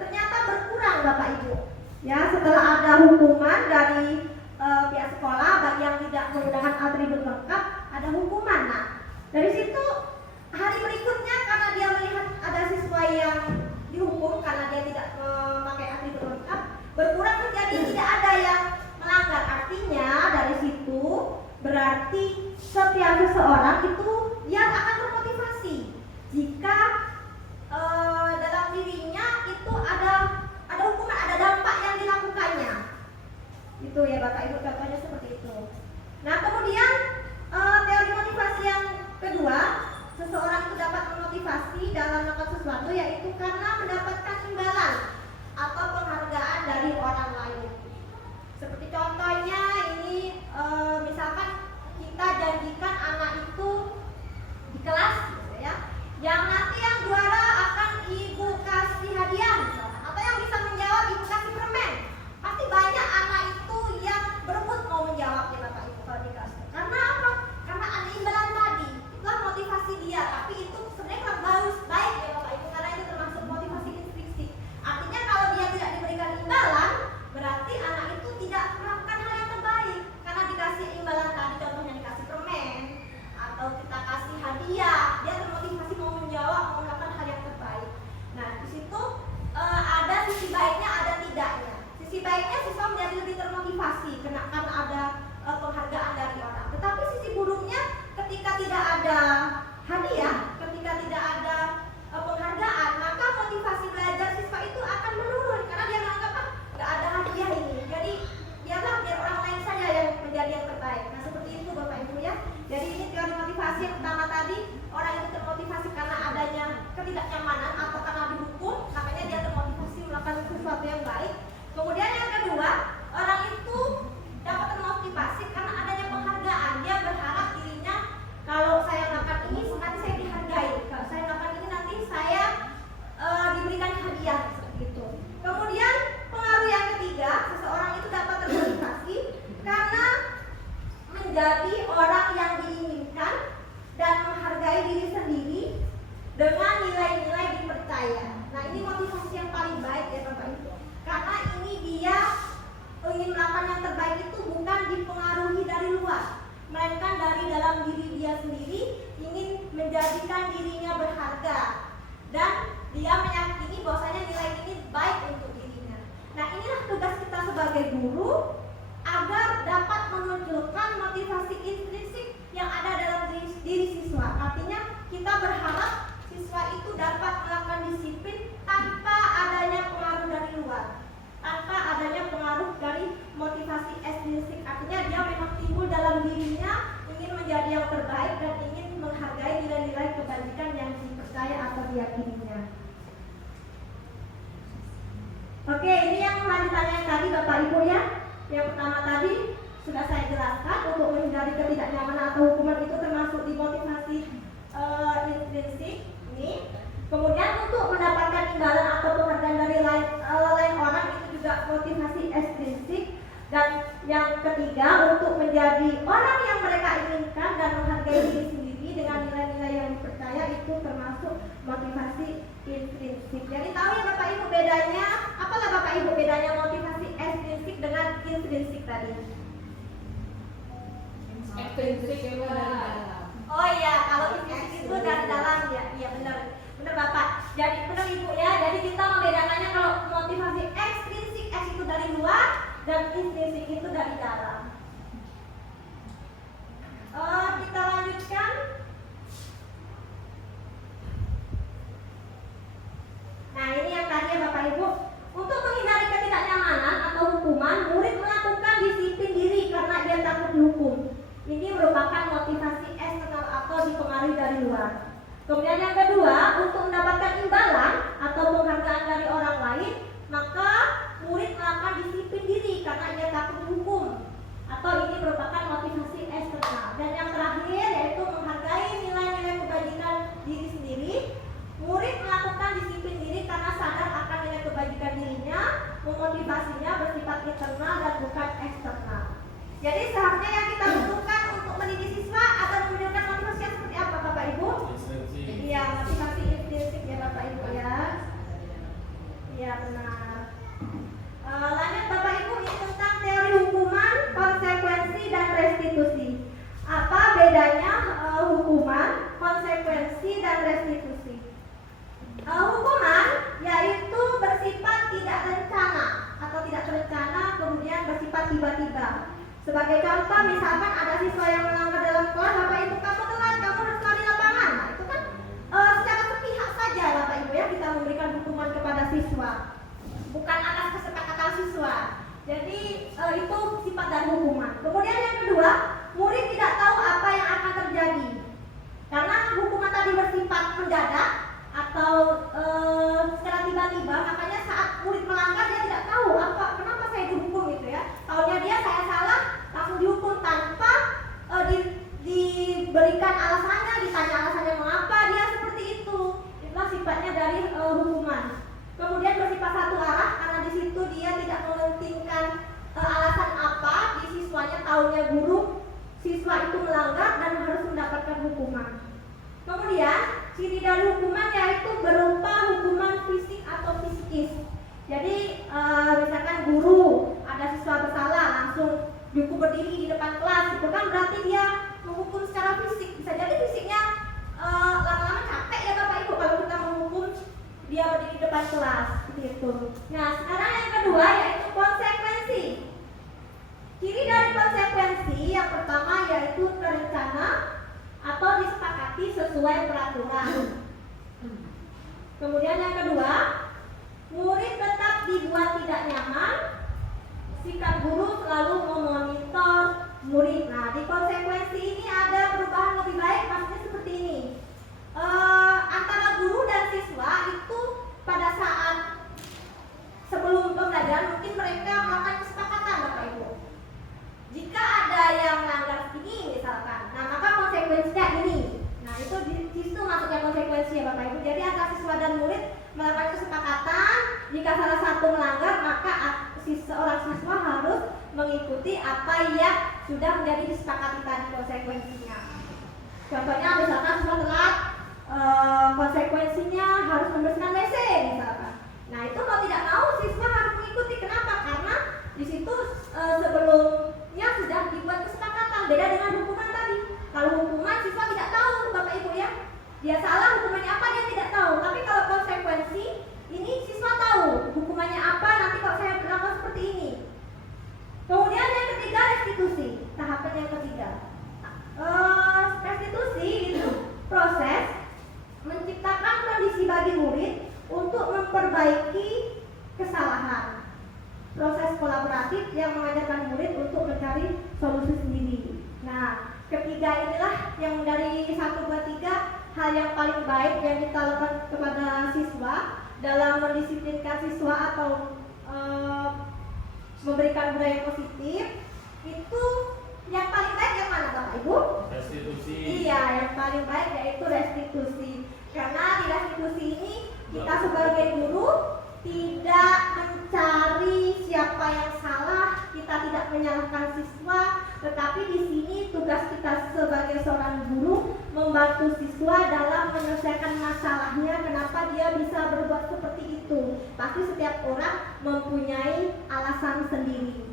ternyata berkurang Bapak Ibu. Ya, setelah ada hukuman dari pihak sekolah bagi yang tidak menggunakan atribut lengkap, ada hukuman. Nah, dari situ hari berikutnya karena dia melihat ada siswa yang dihukum karena dia tidak memakai atribut lengkap, berkurang menjadi tidak ada yang melanggar. Artinya dari situ berarti setiap seseorang itu dia akan termotivasi jika dalam dirinya itu ada hukuman, ada dampak yang dilakukannya. Itu ya Bapak Ibu, contohnya seperti itu. Nah, kemudian teori motivasi yang kedua, seseorang itu dapat memotivasi dalam melakukan sesuatu yaitu karena mendapatkan imbalan atau penghargaan dari orang lain. Seperti contohnya ini misalkan kita janjikan anak itu di kelas gitu ya, yang nanti yang juara akan ibu kasih hadiah misalkan, atau yang bisa menjawab ibu kasih permen. Pasti banyak anak itu yang berebut mau menjawabnya Bapak Ibu kalau di kelas. Karena apa? Karena ada imbalan tadi. Itulah motivasi dia, tapi itu sebenarnya kurang baik ya Bapak Ibu, karena itu termasuk motivasi intrinsik. Artinya kalau dia tidak diberikan imbalan, berarti anak itu tidak melakukan hal yang terbaik. Karena dikasih imbalan tadi, contohnya dikasih permen atau kita kasih hadiah, dia termotivasi mau menjawab, mau melakukan hal yang terbaik. Nah, di situ ada sisi baiknya, ada tidaknya. Sisi baiknya siswa menjadi lebih termotivasi karena ada penghargaan dari orang. Tetapi sisi buruknya ketika tidak ada hadiah, ketika tidak ada penghargaan, maka motivasi belajar siswa itu akan menurun karena dia menganggap nggak ada hadiah ini. Jadi biar orang lain saja yang menjadi yang terbaik. Nah, seperti itu Bapak Ibu ya. Jadi ini teori motivasi yang pertama tadi, orang itu termotivasi karena adanya ketidaknyamanan atau karena dihukum, makanya dia termotivasi melakukan sesuatu yang baik. Kemudian yang kedua, orang itu dapat termotivasi karena adanya penghargaan. Dia berharap dirinya, kalau saya melakukan ini nanti saya dihargai, kalau saya melakukan ini nanti saya diberikan hadiah, seperti itu. Kemudian pengaruh yang ketiga, seseorang itu dapat termotivasi karena menjadi orang yang diinginkan dan menghargai diri sendiri dengan nilai-nilai dipercaya. Nah, ini motivasi yang paling baik ya Bapak Ibu. Karena ini dia ingin melakukan yang terbaik itu bukan dipengaruhi dari luar, melainkan dari dalam diri dia sendiri, ingin menjadikan dirinya berharga dan dia meyakini bahwasanya nilai ini baik untuk dirinya. Nah, inilah tugas kita sebagai guru agar dapat memunculkan motivasi intrinsik yang ada dalam diri siswa. Artinya kita berharap siswa itu dapat melakukan disiplin tanpa adanya pengaruh dari luar, tanpa adanya pengaruh dari motivasi ekstrinsik. Artinya dia memang timbul dalam dirinya ingin menjadi yang terbaik dan ingin menghargai nilai-nilai kebajikan yang dipercaya atau diyakininya. Oke, ini yang lanjutannya yang tadi Bapak Ibu ya. Yang pertama tadi sudah saya jelaskan, untuk menghindari ketidaknyamanan atau hukuman itu termasuk di motivasi intrinsik ini. Kemudian untuk mendapatkan imbalan atau penghargaan dari lain orang itu juga motivasi ekstrinsik. Dan yang ketiga, untuk menjadi orang yang mereka inginkan dan menghargai diri sendiri dengan nilai-nilai yang dipercaya itu termasuk motivasi intrinsik. Jadi tahu ya Bapak Ibu bedanya, apalah Bapak Ibu bedanya motivasi ekstrinsik dengan intrinsik tadi? Ekstrinsik itu dari dalam. Oh iya, kalau intrinsik itu dari dalam ya, iya benar Bapak. Jadi benar Ibu ya. Jadi kita membedakannya kalau motivasi ekstrinsik, X itu dari luar dan intrinsik itu dari dalam. Kita lanjutkan. Nah, ini yang tadi ya Bapak Ibu. Untuk menghindari ketidaknyamanan atau hukuman, murid melakukan disiplin diri karena dia takut dihukum. Ini merupakan motivasi eksternal atau dipengaruhi dari luar. Kemudian yang kedua, untuk mendapatkan imbalan atau penghargaan dari orang lain, maka murid melakukan disiplin diri karena ia takut dihukum, atau ini merupakan motivasi eksternal. Dan yang terakhir yaitu menghargai nilai-nilai kebajikan diri sendiri. Murid melakukan disiplin diri karena sadar akan nilai kebajikan dirinya, memotivasinya bersifat internal dan bukan eksternal. Jadi seharusnya yang kita butuhkan untuk mendidik siswa atau memberikan motivasi yang seperti apa Bapak Ibu? Iya, motivasi intrinsik ya Bapak Ibu ya. Iya benar. Lanjut Bapak Ibu, ini tentang teori hukuman, konsekuensi dan restitusi. Apa bedanya hukuman, konsekuensi dan restitusi? Hukuman yaitu bersifat tidak rencana atau tidak terencana, kemudian bersifat tiba-tiba. Sebagai contoh, misalkan ada siswa yang melanggar dalam kelas, Bapak Ibu kamu telat, kamu harus lari lapangan. Nah, itu kan secara sepihak saja Bapak Ibu ya, kita memberikan hukuman kepada siswa, bukan atas kesepakatan siswa. Jadi itu sifat dari hukuman. Kemudian yang kedua, murid tidak tahu apa yang akan terjadi. Karena hukuman tadi bersifat mendadak atau secara tiba-tiba, makanya saat murid melanggar dia tidak tahu kenapa saya dihukum gitu ya. Taunya dia saya salah langsung dihukum tanpa diberikan alasannya, ditanya alasannya mengapa dia seperti itu. Itulah sifatnya dari hukuman. Kemudian bersifat satu arah karena di situ dia tidak mementingkan alasan apa di siswanya, taunya guru siswa itu melanggar dan harus mendapatkan hukuman. Kemudian ciri dari hukuman yaitu berupa hukuman fisik atau psikis. Jadi misalkan guru ada siswa bersalah langsung dihukum berdiri di depan kelas, itu kan berarti dia menghukum secara fisik. Bisa jadi fisiknya lama-lama capek ya Bapak Ibu kalau kita menghukum dia berdiri di depan kelas gitu. Nah sekarang yang kedua yaitu konsekuensi. Ciri dari konsekuensi yang pertama yaitu terencana atau disepakati sesuai peraturan. Kemudian yang kedua, murid tetap dibuat tidak nyaman. Sikap guru selalu memonitor murid. Nah, di konsekuensi ini ada perubahan lebih baik, maksudnya seperti ini. Antara guru dan siswa itu pada saat sebelum pembelajaran mungkin mereka melakukan kesepakatan Bapak Ibu. Jika ada yang melanggar ini misalkan, nah maka konsekuensinya ini. Nah itu di situ maksudnya konsekuensi ya Bapak Ibu. Jadi antara siswa dan murid melakukan kesepakatan. Jika salah satu melanggar maka seorang siswa harus mengikuti apa yang sudah menjadi disepakati tadi konsekuensinya. Contohnya misalkan siswa telat, konsekuensinya harus membersihkan WC misalkan. Nah itu mau tidak mau siswa harus mengikuti. Kenapa? Karena di situ sebelumnya sudah dibuat kesepakatan. Beda dengan hukuman tadi. Kalau hukuman siswa tidak tahu Bapak Ibu ya. Dia salah hukumannya apa dia tidak tahu. Tapi kalau konsekuensi ini siswa tahu hukumannya apa nanti kalau saya berlaku seperti ini. Kemudian yang ketiga restitusi. Tahapan yang ketiga. Restitusi itu proses menciptakan kondisi bagi murid untuk memperbaiki kesalahan. Proses kolaboratif yang mengajarkan murid untuk mencari solusi sendiri. Nah, ketiga inilah yang dari 1, 2, 3 hal yang paling baik yang kita lakukan kepada siswa dalam mendisiplinkan siswa atau memberikan budaya positif. Itu yang paling baik yang mana Bapak Ibu? Restitusi. Iya, yang paling baik yaitu restitusi. Karena di restitusi ini kita sebagai guru tidak mencari siapa yang salah, kita tidak menyalahkan siswa, tetapi di sini tugas kita sebagai seorang guru membantu siswa dalam menyelesaikan masalahnya, kenapa dia bisa berbuat seperti itu. Pasti setiap orang mempunyai alasan sendiri.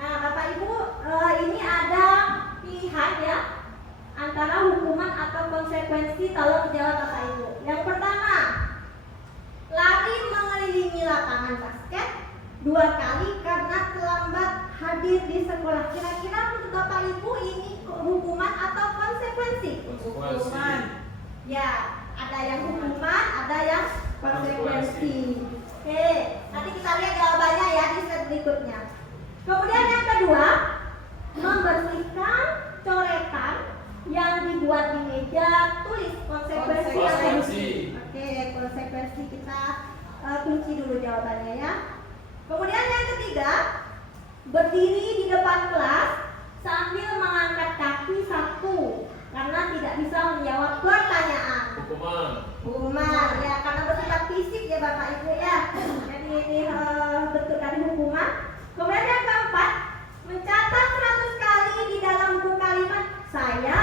Nah, Bapak Ibu, ini ada pilihan ya antara hukuman atau konsekuensi kalau dijawab Bapak Ibu. Yang pertama, lari mengelilingi lapangan basket 2 kali karena terlambat hadir di sekolah. Kira-kira menurut Bapak Ibu ini hukuman atau konsekuensi? Hukuman. Ya, ada yang hukuman, ada yang konsekuensi. Oke, nanti kita lihat jawabannya ya di slide berikutnya. Kemudian yang kedua, membersihkan coretan yang dibuat di meja tulis. Konsekuensi. Oke, konsekuensi kita kunci dulu jawabannya ya. Kemudian yang ketiga, berdiri di depan kelas sambil mengangkat kaki satu karena tidak bisa menjawab pertanyaan. Hukuman ya, karena bersifat fisik ya Bapak Ibu ya. Jadi ini bentuk dari hukuman. Kemudian yang keempat, mencatat 100 kali di dalam buku kalimat saya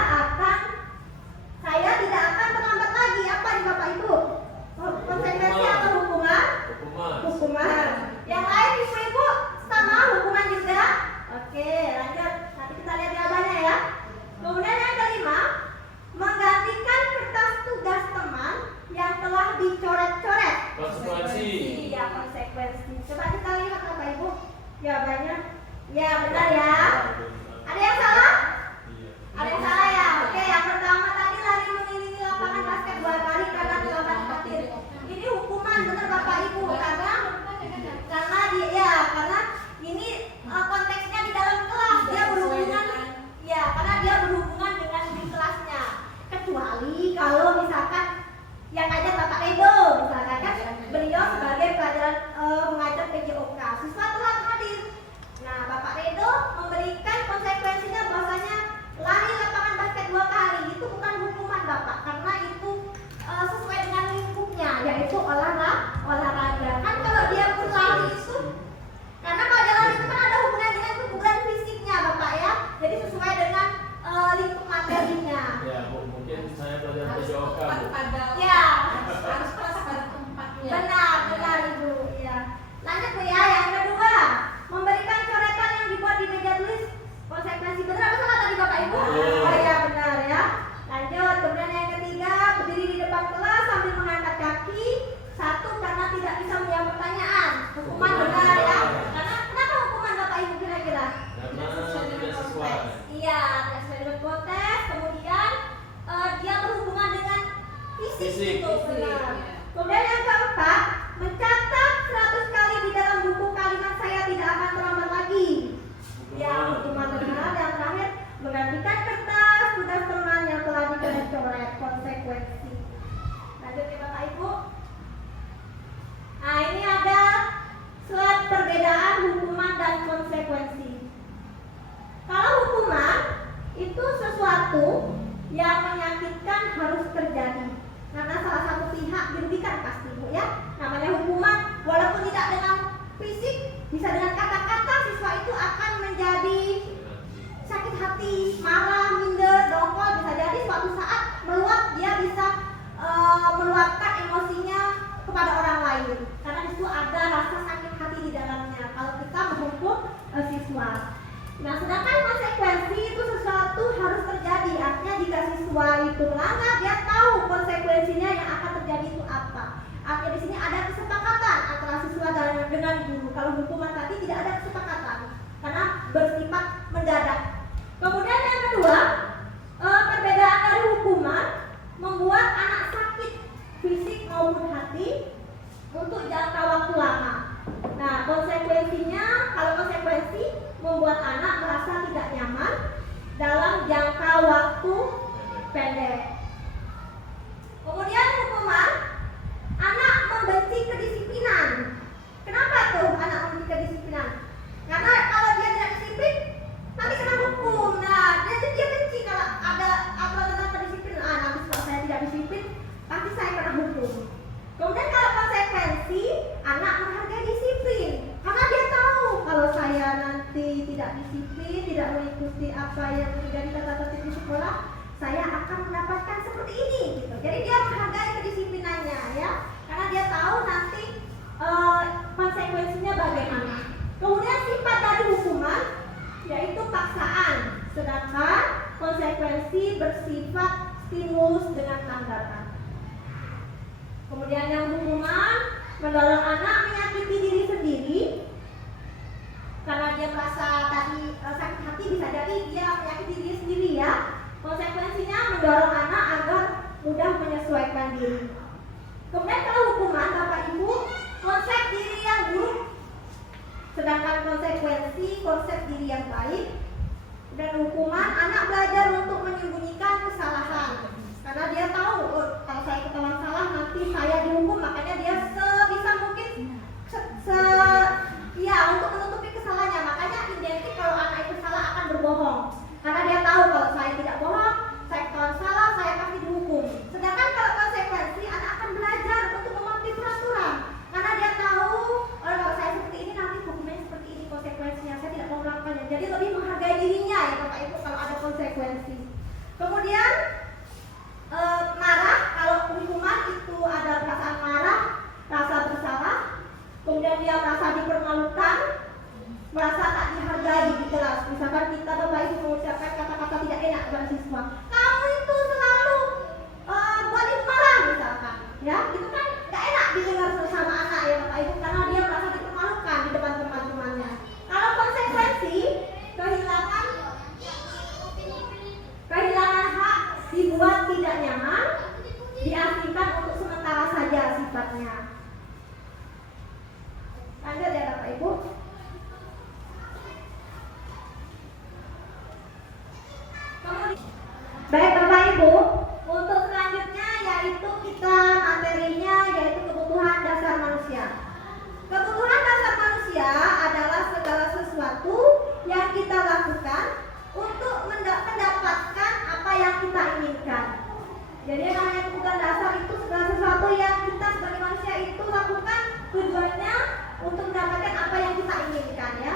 tidak akan terlambat lagi. Apa nih Bapak Ibu? Konsekuensi atau hukuman? Hukuman. Yang lain Ibu sama hukuman juga? Oke, lanjut. Nanti kita lihat jawabannya ya. Kemudian yang kelima, menggantikan kertas tugas teman yang telah dicoret-coret. Konsekuensi. Iya, konsekuensi. Coba kita lihat Bapak Ibu jawabannya. Ya, benar ya. Ada yang salah? Ada yang salah ya? Oke, yang pertama tadi lari mengelilingi lapangan basket 2 kali karena terlambat hadir. Ini hukuman benar Bapak Ibu karena ini konteksnya di dalam kelas, dia berhubungan ya, karena dia berhubungan dengan di kelasnya. Kecuali kalau misalkan yang ngajar Bapak Edo misalkan kan beliau sebagai pelajaran mengajar PJOK, siswa telah hadir. Nah, Bapak Edo memberikan konsekuensinya bahwasanya lari lapangan basket 2 kali itu bukan hukuman Bapak, karena itu sesuai dengan lingkupnya, yaitu olahraga. Kan kalau dia berlari itu, karena kalau dia lari itu kan ada hubungan dengan kebugaran fisiknya Bapak ya, jadi sesuai dengan lingkup materinya. Ya, mungkin saya belajar PJOK. Ya, Harus pas pada tempatnya. benar Ibu. Ya. Lanjut Bu ya, yang kedua, memberikan coretan yang dibuat di meja tulis. Konsekuensi benar apa salah tadi Bapak Ibu? Oh ya, benar ya. Lanjut, kemudian yang ketiga, berdiri di depan kelas sambil mengangkat kaki. 1 karena tidak bisa menjawab pertanyaan. Hukuman benar ya. Karena kenapa hukuman Bapak Ibu kira-kira? Karena tidak sesuai. Iya, tidak sesuai dengan konteks. Kemudian dia berhubungan dengan fisik. Fisik. Itu benar. Kemudian yang keempat, mencatat 100 kali di dalam buku kalimat saya tidak akan terlambat lagi. Ya, hukuman benar. Yang terakhir, menggantikan kertas tugas teman yang telah dicoret-coret. Konsekuensi. Lanjut ya Bapak Ibu. Nah, ini ada slide perbedaan hukuman dan konsekuensi. Kalau hukuman itu sesuatu yang menyakitkan harus terjadi karena salah satu pihak dirugikan pasti Bu ya. Namanya hukuman, walaupun tidak dengan fisik, bisa dengan kata-kata, siswa itu akan menjadi sakit hati, marah, minder, dongkol, bisa jadi suatu saat meluap, dia bisa meluapkan emosinya kepada orang lain karena itu ada rasa sakit hati di dalamnya kalau kita menghukum siswa. Nah, sedangkan konsekuensi itu sesuatu harus terjadi. Artinya jika siswa itu melanggar, dia tahu konsekuensinya yang akan terjadi itu apa. Artinya di sini ada kesepakatan antara siswa dengan guru. Kalau hukuman tadi tidak ada kesepakatan karena bersifat mendadak. Kemudian yang kedua, perbedaan dari hukuman membuat anak sakit fisik maupun hati untuk jangka waktu lama. Nah, konsekuensinya, kalau konsekuensi membuat anak merasa tidak nyaman dalam jangka waktu pendek. Kemudian hukuman, anak membenci kedisiplinan. Kenapa tuh anak membenci kedisiplinan? Karena kalau dia tidak disiplin, nanti kena hukum. Nah, dia benci kalau ada aturan tentang kedisiplinan. Nanti kalau saya tidak disiplin, pasti saya kena hukum. Kemudian kalau konsekuensi, anak menghargai disiplin karena dia tahu kalau saya nanti tidak disiplin, tidak mengikuti apa yang menjadi tata tertib di sekolah, saya akan mendapatkan seperti ini gitu. Jadi dia menghargai kedisiplinannya ya, karena dia tahu nanti konsekuensinya bagaimana. Kemudian sifat dari hukuman yaitu paksaan, sedangkan konsekuensi bersifat stimulus dengan tanggapan. Kemudian yang hukuman mendorong anak menyakiti diri sendiri karena dia merasa tadi sakit hati, bisa jadi dia menyakiti diri sendiri ya. Konsekuensinya mendorong anak agar mudah menyesuaikan diri. Kemudian kalau hukuman Bapak Ibu, konsep diri yang buruk, sedangkan konsekuensi konsep diri yang baik. Dan hukuman anak belajar untuk menyembunyikan kesalahan karena dia tahu kalau saya ketahuan salah nanti saya dihukum, makanya dia sebisa mungkin Jadi lebih menghargai dirinya ya Bapak Ibu kalau ada konsekuensi. Kemudian marah, kalau hukuman itu ada perasaan marah, rasa bersalah, kemudian dia merasa dipermalukan, merasa tak dihargai di kelas. Misalkan kita Bapak Ibu mengucapkan kata-kata tidak enak kepada siswa, kamu itu selalu buat ibu marah misalkan, ya itu kan gak enak didengar sama anak ya Bapak Ibu, karena dia merasa dipermalukan di depan teman-temannya. Kalau konsekuensi kehilangan hak, dibuat tidak nyaman, diasingkan untuk sementara saja sifatnya. Lanjut ya Bapak Ibu. Baik Bapak Ibu, untuk selanjutnya yaitu kita materinya yaitu kebutuhan dasar manusia. Kebutuhan dasar manusia adalah segala sesuatu yang kita lakukan untuk mendapatkan apa yang kita inginkan. Jadi yang namanya kebutuhan dasar itu segala sesuatu yang kita sebagai manusia itu lakukan tujuannya untuk mendapatkan apa yang kita inginkan ya.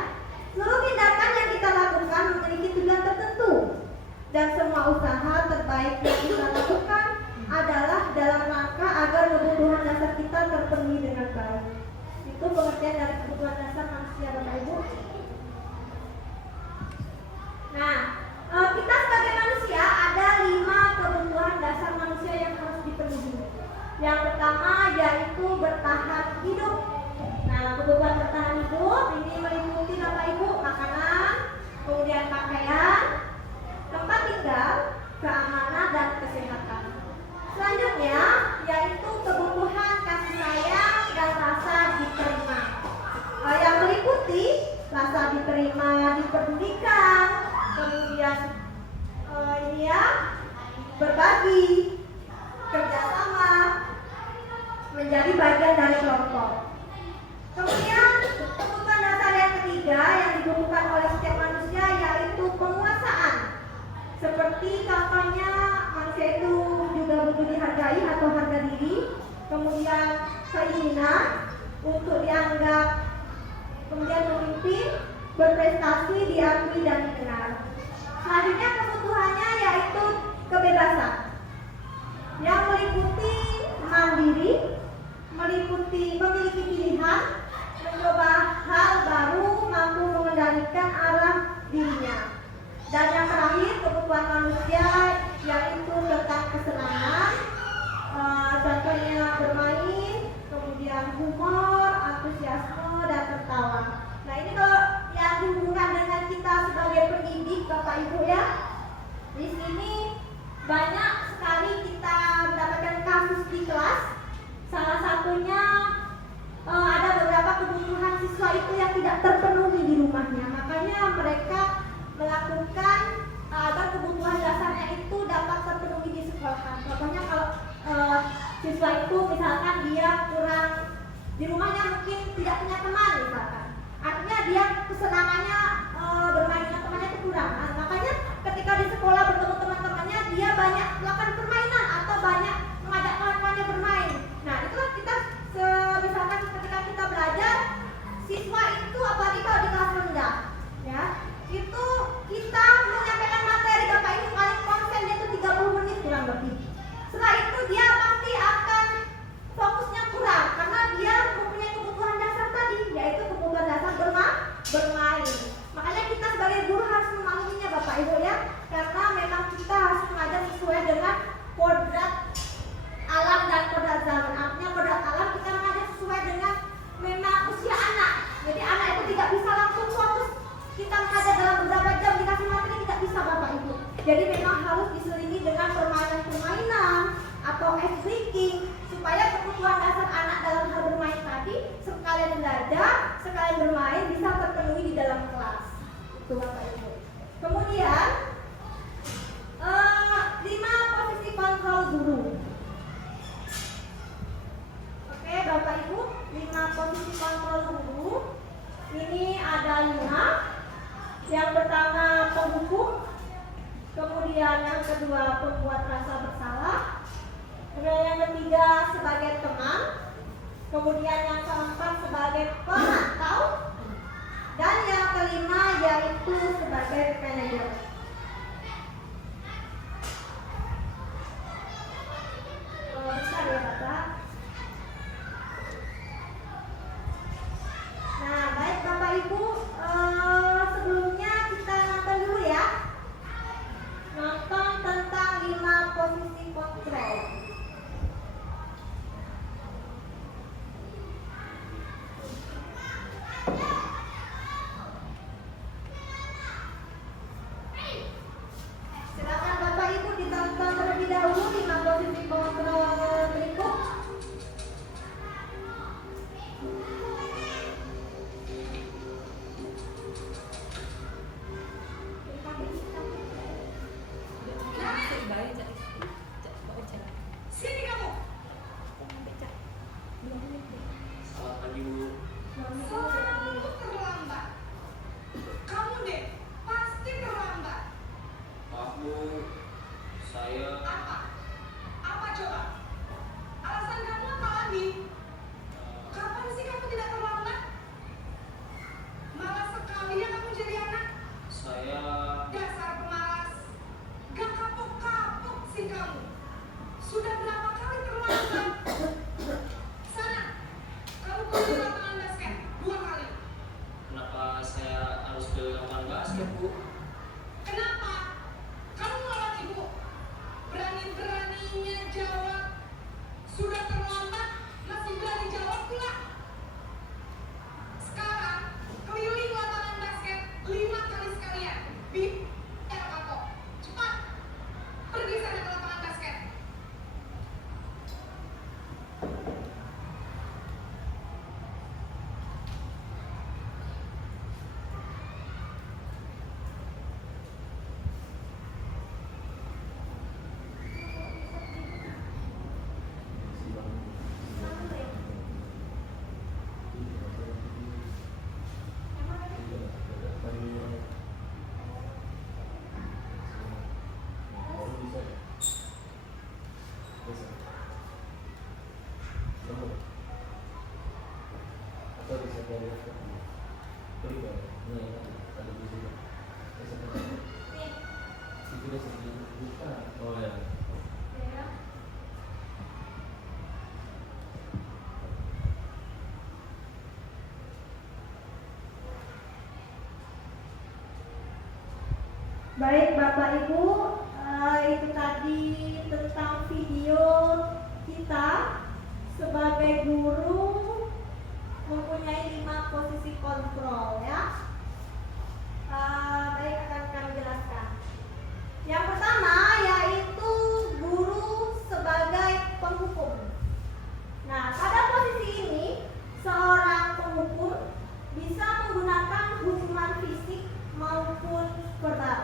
Seluruh tindakan yang kita lakukan memiliki tujuan tertentu. Dan semua usaha terbaik yang kita lakukan adalah dalam rangka agar kebutuhan dasar kita terpenuhi dengan baik. Itu pengertian dari kebutuhan dasar manusia Bapak Ibu. Nah, kita sebagai manusia ada 5 kebutuhan dasar manusia yang harus dipenuhi. Yang pertama yaitu bertahan hidup. Nah, kebutuhan bertahan hidup ini meliputi Bapak Ibu makanan, kemudian pakaian, tempat tinggal, keamanan, dan kesehatan. Selanjutnya yaitu kebutuhan kasih sayang dan rasa diterima. Yang meliputi rasa diterima, dipedulikan, kemudian ini ya berbagi, kerjasama, menjadi bagian dari kelompok. Kemudian kebutuhan dasar yang ketiga yang dibutuhkan oleh setiap manusia yaitu penguasaan. Seperti contohnya manusia itu juga butuh dihargai atau harga diri, kemudian keinginan untuk dianggap, kemudian memimpin, berprestasi, diakui dan dikenal. Selanjutnya kebutuhannya yaitu kebebasan yang meliputi mandiri, meliputi memiliki pilihan, mencoba hal baru, mampu mengendalikan arah dirinya. Dan yang terakhir kebutuhan manusia yaitu tentang kesenangan, contohnya bermain, kemudian humor, antusiasme dan tertawa. Nah ini kalau yang dihubungkan dengan kita sebagai pendidik Bapak Ibu ya, di sini banyak sekali kita mendapatkan kasus di kelas. Salah satunya ada beberapa kebutuhan siswa itu yang tidak terpenuhi di rumahnya, makanya mereka melakukan agar kebutuhan dasarnya itu dapat terpenuhi di sekolah. Contohnya kalau siswa itu misalkan dia kurang di rumahnya mungkin tidak punya teman misalkan, artinya dia kesenangannya bermain dengan temannya itu kurang. Nah, makanya ketika di sekolah bertemu teman-temannya dia banyak melakukan permainan atau banyak mengajak kawan-kawannya bermain. Nah itulah kita misalkan ketika kita belajar, siswa itu apalagi kalau di kelas rendah ya, itu kita menyampaikan materi Bapak Ibu paling konsen itu 30 menit kurang lebih. Setelah itu dia pasti akan fokusnya kurang karena dia mempunyai kebutuhan dasar tadi, yaitu kebutuhan dasar bermain. Makanya kita sebagai guru harus memahaminya Bapak Ibu ya, karena memang kita harus mengajar sesuai dengan kodrat alam dan kodrat zaman. Artinya kodrat alam kita mengajar sesuai dengan memang usia anak. Jadi anak itu tidak bisa langsung fokus kita mengajar dalam beberapa jam dikasih materi, tidak bisa Bapak Ibu. Jadi memang harus diselingi dengan permainan-permainan atau ice breaking supaya kebutuhan dasar anak dalam hal bermain tadi sekalian belajar, sekalian bermain bisa terpenuhi di dalam kelas. Itu Bapak Ibu. Kemudian 5 posisi kontrol guru. Oke Bapak Ibu, 5 posisi kontrol guru. Ini ada 5. Yang pertama penghukum, kemudian yang kedua pembuat rasa bersalah, kemudian yang ketiga sebagai teman, kemudian yang keempat sebagai pemantau, dan yang kelima yaitu Apa? Apa coba? Alasan kamu apa lagi? Kapan sih kamu tidak terlambat? Malas sekali ya kamu jadi anak. Dasar pemalas. Gak kapok-kapok sih kamu. Sudah berapa kali terlambat? Sana, kamu pergi ke lapangan basket 2 kali. Kenapa saya harus ke lapangan basket, Bu? Kenapa? Kamu ngelawan ibu. Berani-beraninya jawab. Sudah terlambat, masih berani jawab pula. Sekarang, keliling lapangan basket 5 kali sekalian. Biar kapok. Cepat. Pergi sana ke lapangan basket. Oh ya. Baik Bapak Ibu, itu tadi tentang video kita sebagai guru mempunyai 5 posisi kontrol ya. Baik, akan kami jelaskan. Yang pertama yaitu guru sebagai penghukum. Nah, pada posisi ini seorang penghukum bisa menggunakan hukuman fisik maupun verbal.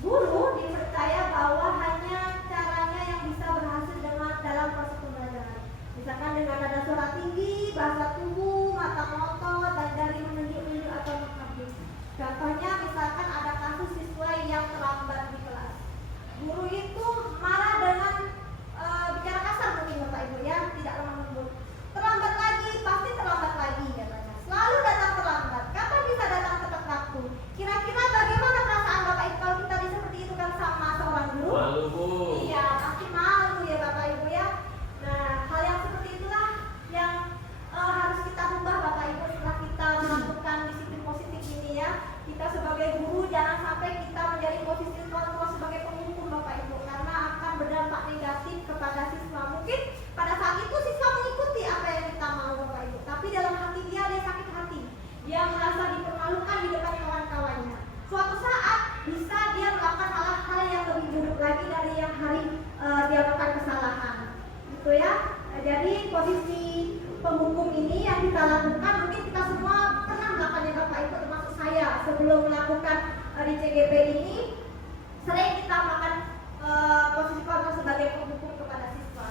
Guru dipercaya bahwa hanya caranya yang bisa berhasil dalam proses pembelajaran. Misalkan dengan nada suara tinggi, bahasa tubuh, mata melotot, dan jari menunjuk-nunjuk atau menghabis. Contohnya misalkan ada kasus siswa yang terlambat di kelas. Guru itu marah dengan bicara kasar mungkin Bapak Ibu ya, tidak lemah lembut. Terlambat lagi, pasti terlambat lagi katanya. Selalu datang terlambat. Kapan bisa datang tepat waktu? Kira-kira bagaimana perasaan Bapak Ibu kalau kita seperti itu kan sama seorang guru? Malu, Bu. Iya, pasti malu ya Bapak Ibu ya. Nah, hal yang seperti itulah yang harus kita ubah Bapak Ibu setelah kita melakukan disiplin positif ini ya. Kita sebagai guru jangan sampai kita menjadi posisi kontrol sebagai penghukum Bapak Ibu, karena akan berdampak negatif kepada siswa. Mungkin pada saat itu siswa mengikuti apa yang kita mau Bapak Ibu, tapi dalam hati dia sakit hati. Dia merasa dipermalukan di depan kawan-kawannya. Suatu saat bisa dia melakukan hal-hal yang lebih buruk lagi dari yang hari dia melakukan kesalahan. Gitu ya. Jadi posisi penghukum ini yang kita lakukan, mungkin kita semua pernah melakukannya Bapak Ibu, termasuk saya sebelum melakukan di CGP ini sering kita melakukan posisi kontrol sebagai penghukum kepada siswa.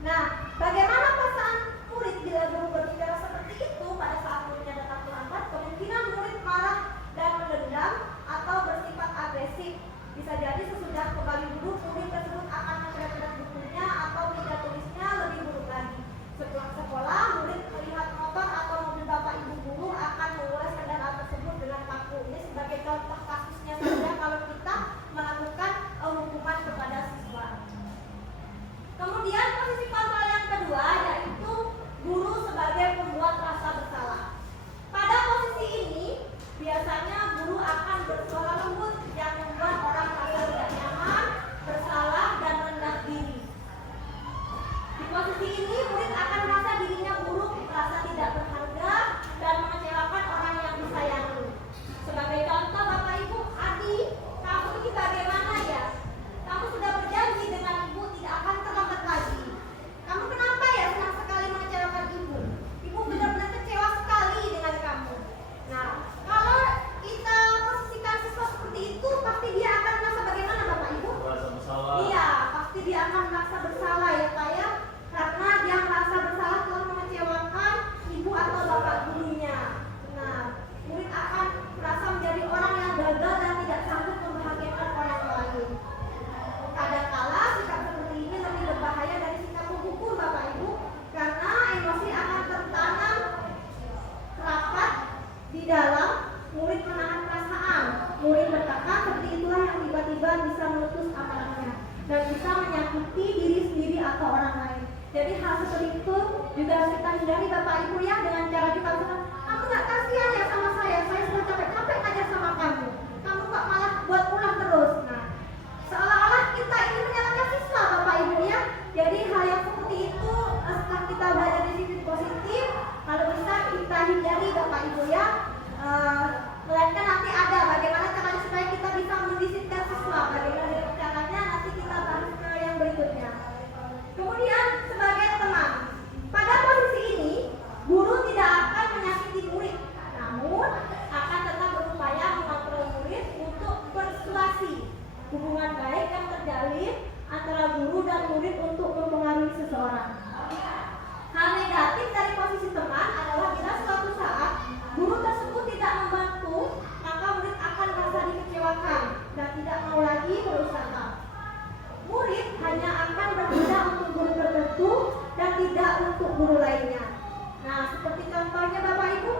Nah, bagaimana perasaan murid bila guru berbicara seperti itu pada saat muridnya datang terlambat? Kemungkinan murid marah dan mendendam atau bersifat agresif. Bisa jadi sesudah kembali duduk, murid tersebut akan mencoret-coret bukunya atau meja tulisnya, lebih buruk lagi. Setelah sekolah, murid melihat motor atau mobil Bapak Ibu guru akan menguras kendaraan tersebut dengan paku. Ini sebagai contoh kasusnya saja kalau kita melakukan hukuman kepada siswa. Kemudian posisi kontrol tiba-tiba bisa meletus amarahnya dan bisa menyakiti diri sendiri atau orang lain. Jadi hal seperti itu juga harus kita hindari Bapak Ibu ya, dengan cara kita bilang, kamu nggak kasihan ya sama saya sudah capek-capek aja sama kamu kok malah buat pulang terus. Nah, seolah-olah kita ini menyalahkan siswa Bapak Ibu ya. Jadi hal yang seperti itu setelah kita belajar di sisi positif, kalau bisa kita hindari Bapak Ibu ya. Melainkan nanti ada bagaimana caranya supaya kita bisa mendisiplinkan siswa. Bagaimana caranya nanti kita bahas ke yang berikutnya. Kemudian sebagai teman, pada posisi ini guru tidak akan menyakiti murid, namun akan tetap berupaya mengontrol murid untuk persuasi. Hubungan baik yang terjalin antara guru dan murid untuk mempengaruhi seseorang. Hal negatif dari posisi teman adalah bila suatu saat guru tersebut tidak membantu, maka murid akan merasa dikecewakan dan tidak mau lagi berusaha. Murid hanya akan berpindah untuk guru tertentu dan tidak untuk guru lainnya. Nah, seperti contohnya Bapak Ibu,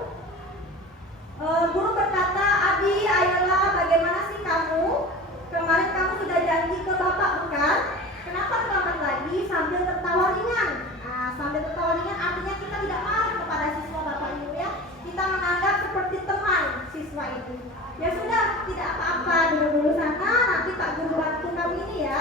guru berkata, Adi, ayolah, bagaimana sih kamu? Kemarin kamu sudah janji ke Bapak bukan? Kenapa terlambat lagi? Sambil tertawa ringan. Nah, sambil tertawa ringan artinya kita tidak marah kepada siswa Bapak Ibu ya. Kita menganggap seperti teman siswa itu. Ya sudah, tidak apa-apa, dulu sana, nanti Pak Guru bantu kamu ini ya.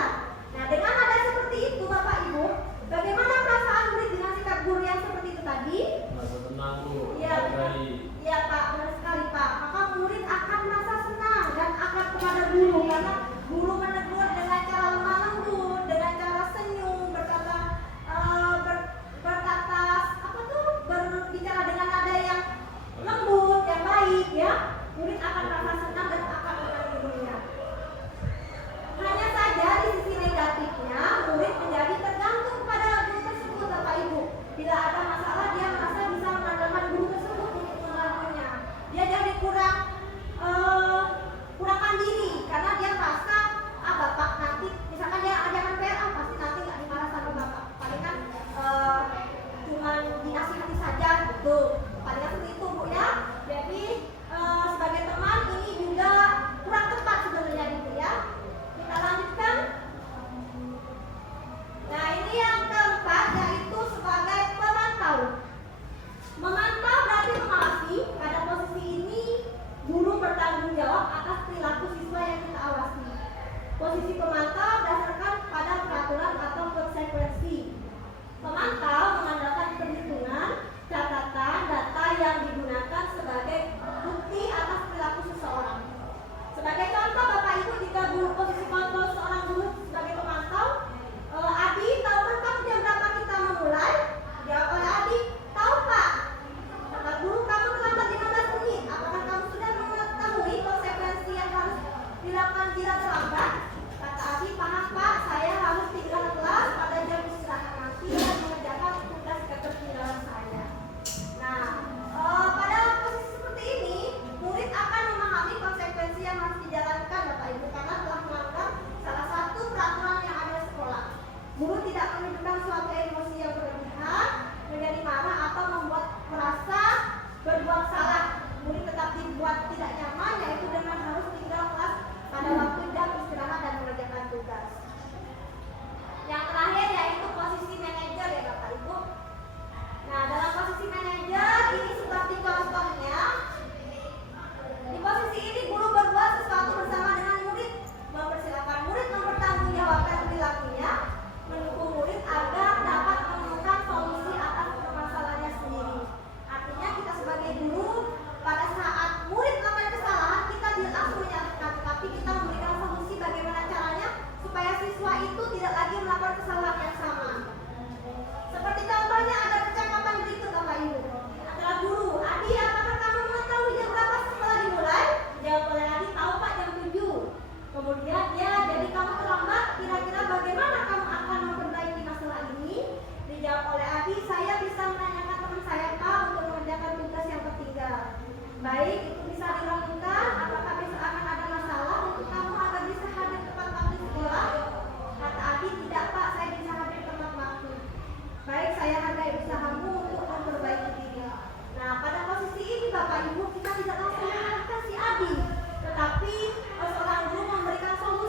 Nah, dengan ada seperti itu Bapak Ibu, bagaimana perasaan murid dengan sikap guru yang seperti itu tadi? Merasa tenang Bu. Iya Pak, benar sekali Pak. Maka murid akan merasa senang dan akan kepada guru, karena guru menegur dengan cara lemah lembut, dengan cara senyum, berbicara dengan nada yang lembut, yang baik ya. Murid akan merasa senang dan akan kepada gurunya. Hanya saja di sisi negatifnya, murid menjadi tergantung pada guru tersebut Bapak Ibu. Bila ada masalah, dia merasa bisa mengandalkan guru tersebut untuk membantunya. Dia jadi kurangkan diri karena dia merasa Bapak nanti, misalkan dia ajarkan PR, pasti nanti nggak dimarah sama Bapak. Palingan cuman dinasihati saja gitu. Palingan seperti itu Bu ya. Jadi sebagai teman ini juga kurang tepat sebenarnya gitu ya. Kita lanjutkan. Nah, ini yang keempat, yaitu sebagai pemantau. Memantau berarti mengawasi. Pada posisi ini guru bertanggung jawab atas perilaku siswa yang kita awasi. Posisi pemantau berdasarkan pada peraturan atau konsekuensi. Pemantau mengandalkan perhitungan, catatan, data yang digunakan sebagai bukti atas perilaku seseorang. Sebagai contoh Bapak Ibu, jika guru posisi kontrol seorang guru sebagai pemantau, Adi, tahu kan kamu jam berapa kita memulai? Jawab oleh Adi, tahu Pak. Kata guru, kamu terlambat 15 menit. Apakah kamu sudah mengetahui konsekuensi yang harus dilakukan jika terlambat? Kata Adi, paham Pak, saya harus tinggal kelas pada jam istirahat nanti dan mengerjakan tugas ketertinggalan saya. Nah, pada posisi seperti ini, murid akan memahami konsekuensi yang harus dijalankan Bapak Ibu karena telah melanggar salah satu peraturan yang ada di sekolah. Guru tidak menunjukkan suatu emosi yang berlebihan, menjadi marah atau membuat merasa berbuat salah. Murid tetap dibuat tidak nyaman, yaitu dengan harus tinggal kelas pada waktu jam istirahat dan mengerjakan tugas. Yang terakhir yaitu posisi manajer ya Bapak Ibu. Nah, dalam posisi manajer ini seperti contohnya. Di posisi ini guru berbuat sesuatu bersama dengan murid, mempersilakan murid mempertanggungjawabkan perilakunya, mendukung murid agar dapat menemukan solusi atas permasalahannya sendiri. Artinya kita sebagai guru, pada saat murid melakukan kesalahan, kita tidak langsung menyalahkan, tapi kita memberikan solusi bagaimana caranya supaya siswa itu tidak lagi melakukan kesalahan yang sama. Seperti contohnya ada percakapan berikut Bapak Ibu antara guru, Adi, apakah kamu mengetahui jam berapa sekolah dimulai? Jawab oleh Adi, tahu Pak, jam 7. Kemudian dia, jadi kamu terlambat, kira-kira bagaimana kamu akan memperbaiki masalah ini? Dijawab oleh Adi, saya bisa menanyakan teman saya Pak untuk mengerjakan tugas yang tertinggal. Baik, itu bisa dilakukan. Apakah besok akan ada masalah untuk kamu agar bisa hadir tepat waktu sekolah? Kata Adi, tidak Pak, saya bisa hadir tepat waktu. Baik, saya hargai usahamu untuk memperbaiki diri. Nah, pada posisi ini Bapak Ibu, kita tidak langsung menyalahkan si Adi, tetapi seorang guru memberikan solusi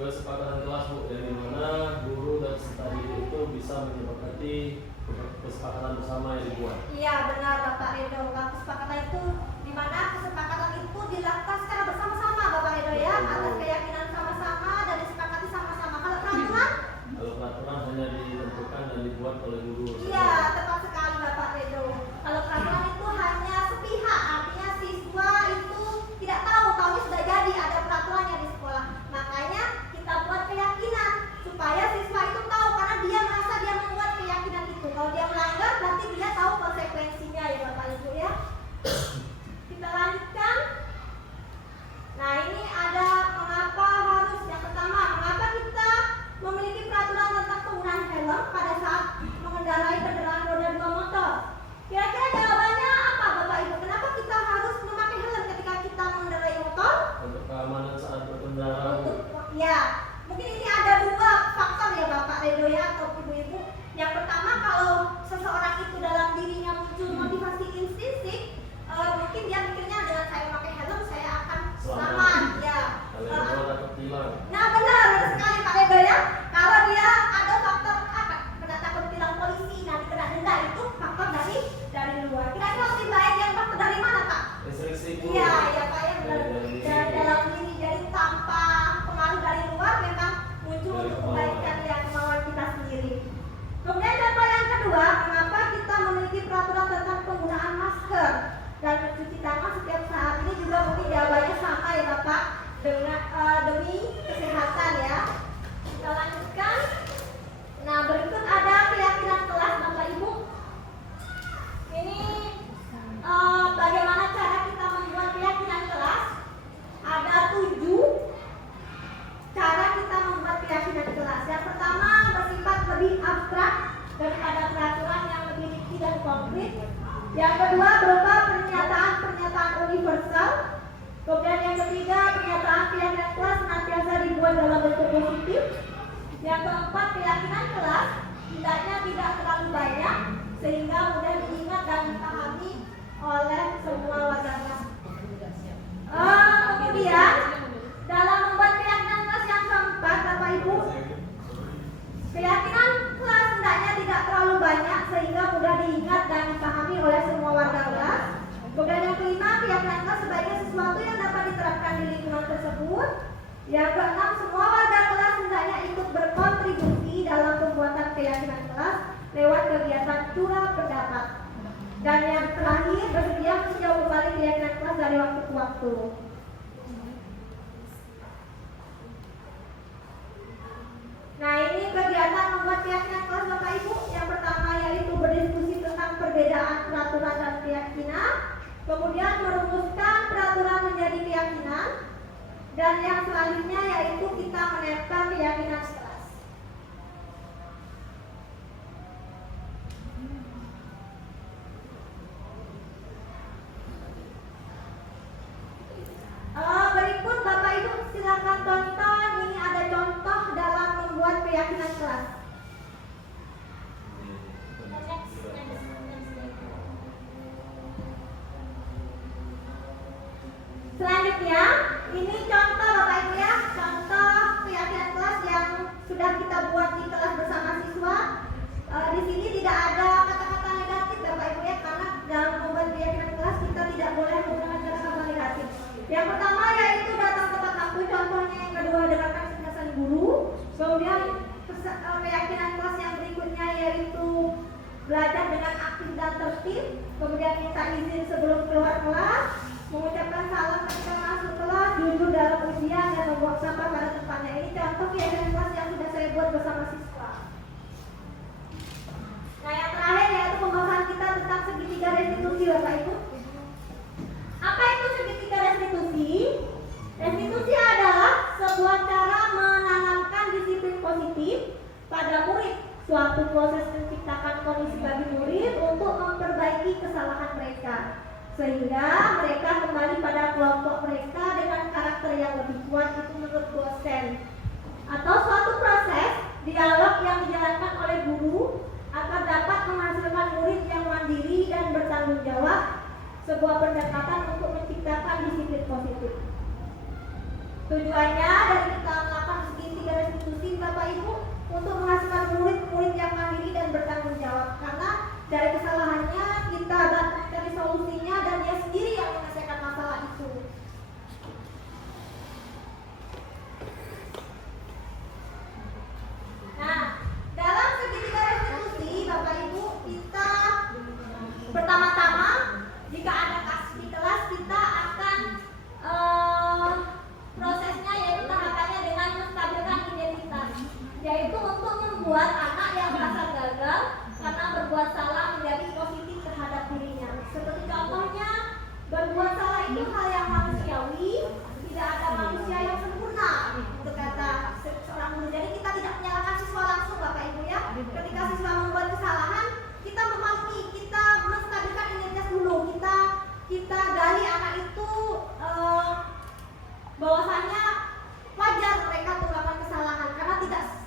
Kesepakatan kelas Bu, dari mana guru dan peserta didik itu bisa menyepakati kesepakatan bersama yang dibuat. Iya benar Bapak Edo. Kalau kesepakatan itu di mana kesepakatan itu dilakukan secara bersama-sama Bapak Edo ya, atas keyakinan sama-sama dan disepakati sama-sama. Kalau peraturan? Kalau peraturan hanya ditentukan dan dibuat oleh guru. Iya tepat sekali Bapak Edo. Kalau peraturan itu hanya sepihak, artinya siswa itu tidak tahu sudah jadi ada peraturannya di sekolah. Makanya kita buat keyakinan supaya siswa itu tahu, karena dia merasa dia membuat keyakinan itu. Kalau dia melanggar berarti dia tahu konsekuensinya ya Bapak Ibu ya. Kita lanjutkan. Nah ini ada mengapa harus, yang pertama mengapa kita memiliki peraturan tentang penggunaan helm pada saat mengendarai kendaraan roda 2 motor. Kira-kira jawabannya apa Bapak Ibu? Kenapa kita harus memakai helm ketika kita mengendarai motor? Untuk keamanan saat berkendara. Ya, mungkin ini ada dua faktor ya Bapak Edo ya atau Ibu-ibu. Yang pertama, kalau seseorang itu dalam dirinya muncul motivasi intrinsik, mungkin dia mikirnya dengan saya memakai helm saya akan selamat. Ya. Kalau yang dapat tilang. Nah benar sekali Pak Edo ya. Kalau dia ada faktor apa? Kena takut tilang polisi, nanti kena denda, itu faktor dari luar. Kira-kira lebih baik yang faktor dari mana Pak? Instruksi guru. Iya ya Pak ya benar. Dari dalam diri, jadi tanpa pengaruh dari luar memang muncul untuk kebaikan ya kemauan kita sendiri. Kemudian contoh yang kedua, mengapa kita memiliki peraturan tentang penggunaan masker dan mencuci tangan setiap saat. Ini juga mungkin jawabannya sama ya Bapak, dengan demi kesehatan ya. Kita lanjutkan. Nah berikut ada keyakinan kelas Bapak Ibu. Ini bagaimana cara kita membuat keyakinan kelas. Ada 7 cara kita membuat keyakinan kelas. Yang pertama bersifat lebih abstrak daripada peraturan yang lebih rinci dan konkret. Yang kedua berupa pernyataan universal. Kemudian yang ketiga, pernyataan keyakinan kelas senantiasa dibuat dalam bentuk positif. Yang keempat, keyakinan kelas hendaknya tidak terlalu banyak sehingga mudah diingat dan dipahami oleh semua warga kelas. Kemudian dalam membuat keyakinan kelas yang keempat, Bapak Ibu, keyakinan kelas hendaknya tidak terlalu banyak sehingga mudah diingat dan dipahami oleh semua warga kelas. Kemudian yang kelima, keyakinan kelas sebagai sesuatu yang dapat diterapkan di lingkungan tersebut. Yang keenam, semua warga kelas hendaknya ikut berkontribusi dalam pembuatan keyakinan kelas lewat kegiatan curah pendapat. Dan yang terakhir, bersedia meninjau kembali keyakinan kelas dari waktu ke waktu. Nah ini kegiatan membuat keyakinan kelas Bapak Ibu. Yang pertama yaitu berdiskusi tentang perbedaan peraturan dan keyakinan. Kemudian merumuskan peraturan menjadi keyakinan. Dan yang selanjutnya yaitu kita menetapkan keyakinan kelas. Berikut Bapak Ibu silakan tonton. Ini ada contoh dalam membuat keyakinan kelas. Selanjutnya, ini contoh Bapak Ibu ya, contoh keyakinan kelas yang sudah kita buat di kelas bersama siswa. Di sini tidak ada kata-kata negatif Bapak Ibu ya, karena dalam membuat keyakinan kelas kita tidak boleh menggunakan kata-kata negatif. Yang pertama yaitu datang tepat waktu, contohnya. Yang kedua dengarkan penjelasan guru. Kemudian keyakinan kelas yang berikutnya yaitu belajar dengan aktif dan tertib. Kemudian minta izin sebelum keluar kelas, mengucapkan salam ketika masuk kelas, jujur dalam ujian dan membuang sampah pada tempatnya. Ini contoh keyakinan kelas yang sudah saya buat bersama siswa. Nah yang terakhir yaitu pembahasan kita tentang segitiga restitusi Bapak Ibu. Apa itu segitiga restitusi? Restitusi adalah sebuah cara menanamkan disiplin positif pada murid, suatu proses menciptakan kondisi bagi murid untuk memperbaiki kesalahan mereka, sehingga mereka kembali pada kelompok mereka dengan karakter yang lebih kuat. Itu menurut dosen. Atau suatu proses dialog yang dijalankan oleh guru agar dapat menghasilkan murid yang mandiri dan bertanggung jawab, sebuah pendekatan untuk menciptakan disiplin positif. Tujuannya dari kita melakukan segitiga institusi Bapak Ibu untuk menghasilkan murid-murid yang mandiri dan bertanggung jawab. Karena dari kesalahannya kita bantu dari solusinya dan dia sendiri yang menyelesaikan masalah itu. Nah, dalam segitiga restitusi Bapak Ibu, kita pertama-tama jika ada kasus di kelas kita akan prosesnya yaitu tahapannya dengan menstabilkan identitas, yaitu untuk membuat anak yang merasa gagal karena berbuat salah menjadi positif terhadap dirinya. Seperti contohnya, berbuat salah itu hal yang manusiawi, tidak ada manusia yang sempurna, untuk kata seorang guru. Jadi kita tidak menyalahkan siswa langsung Bapak Ibu ya. Ketika siswa membuat kesalahan, kita memahami, kita menstabilkan identitas dulu, kita gali anak itu bahwasanya wajar mereka melakukan kesalahan karena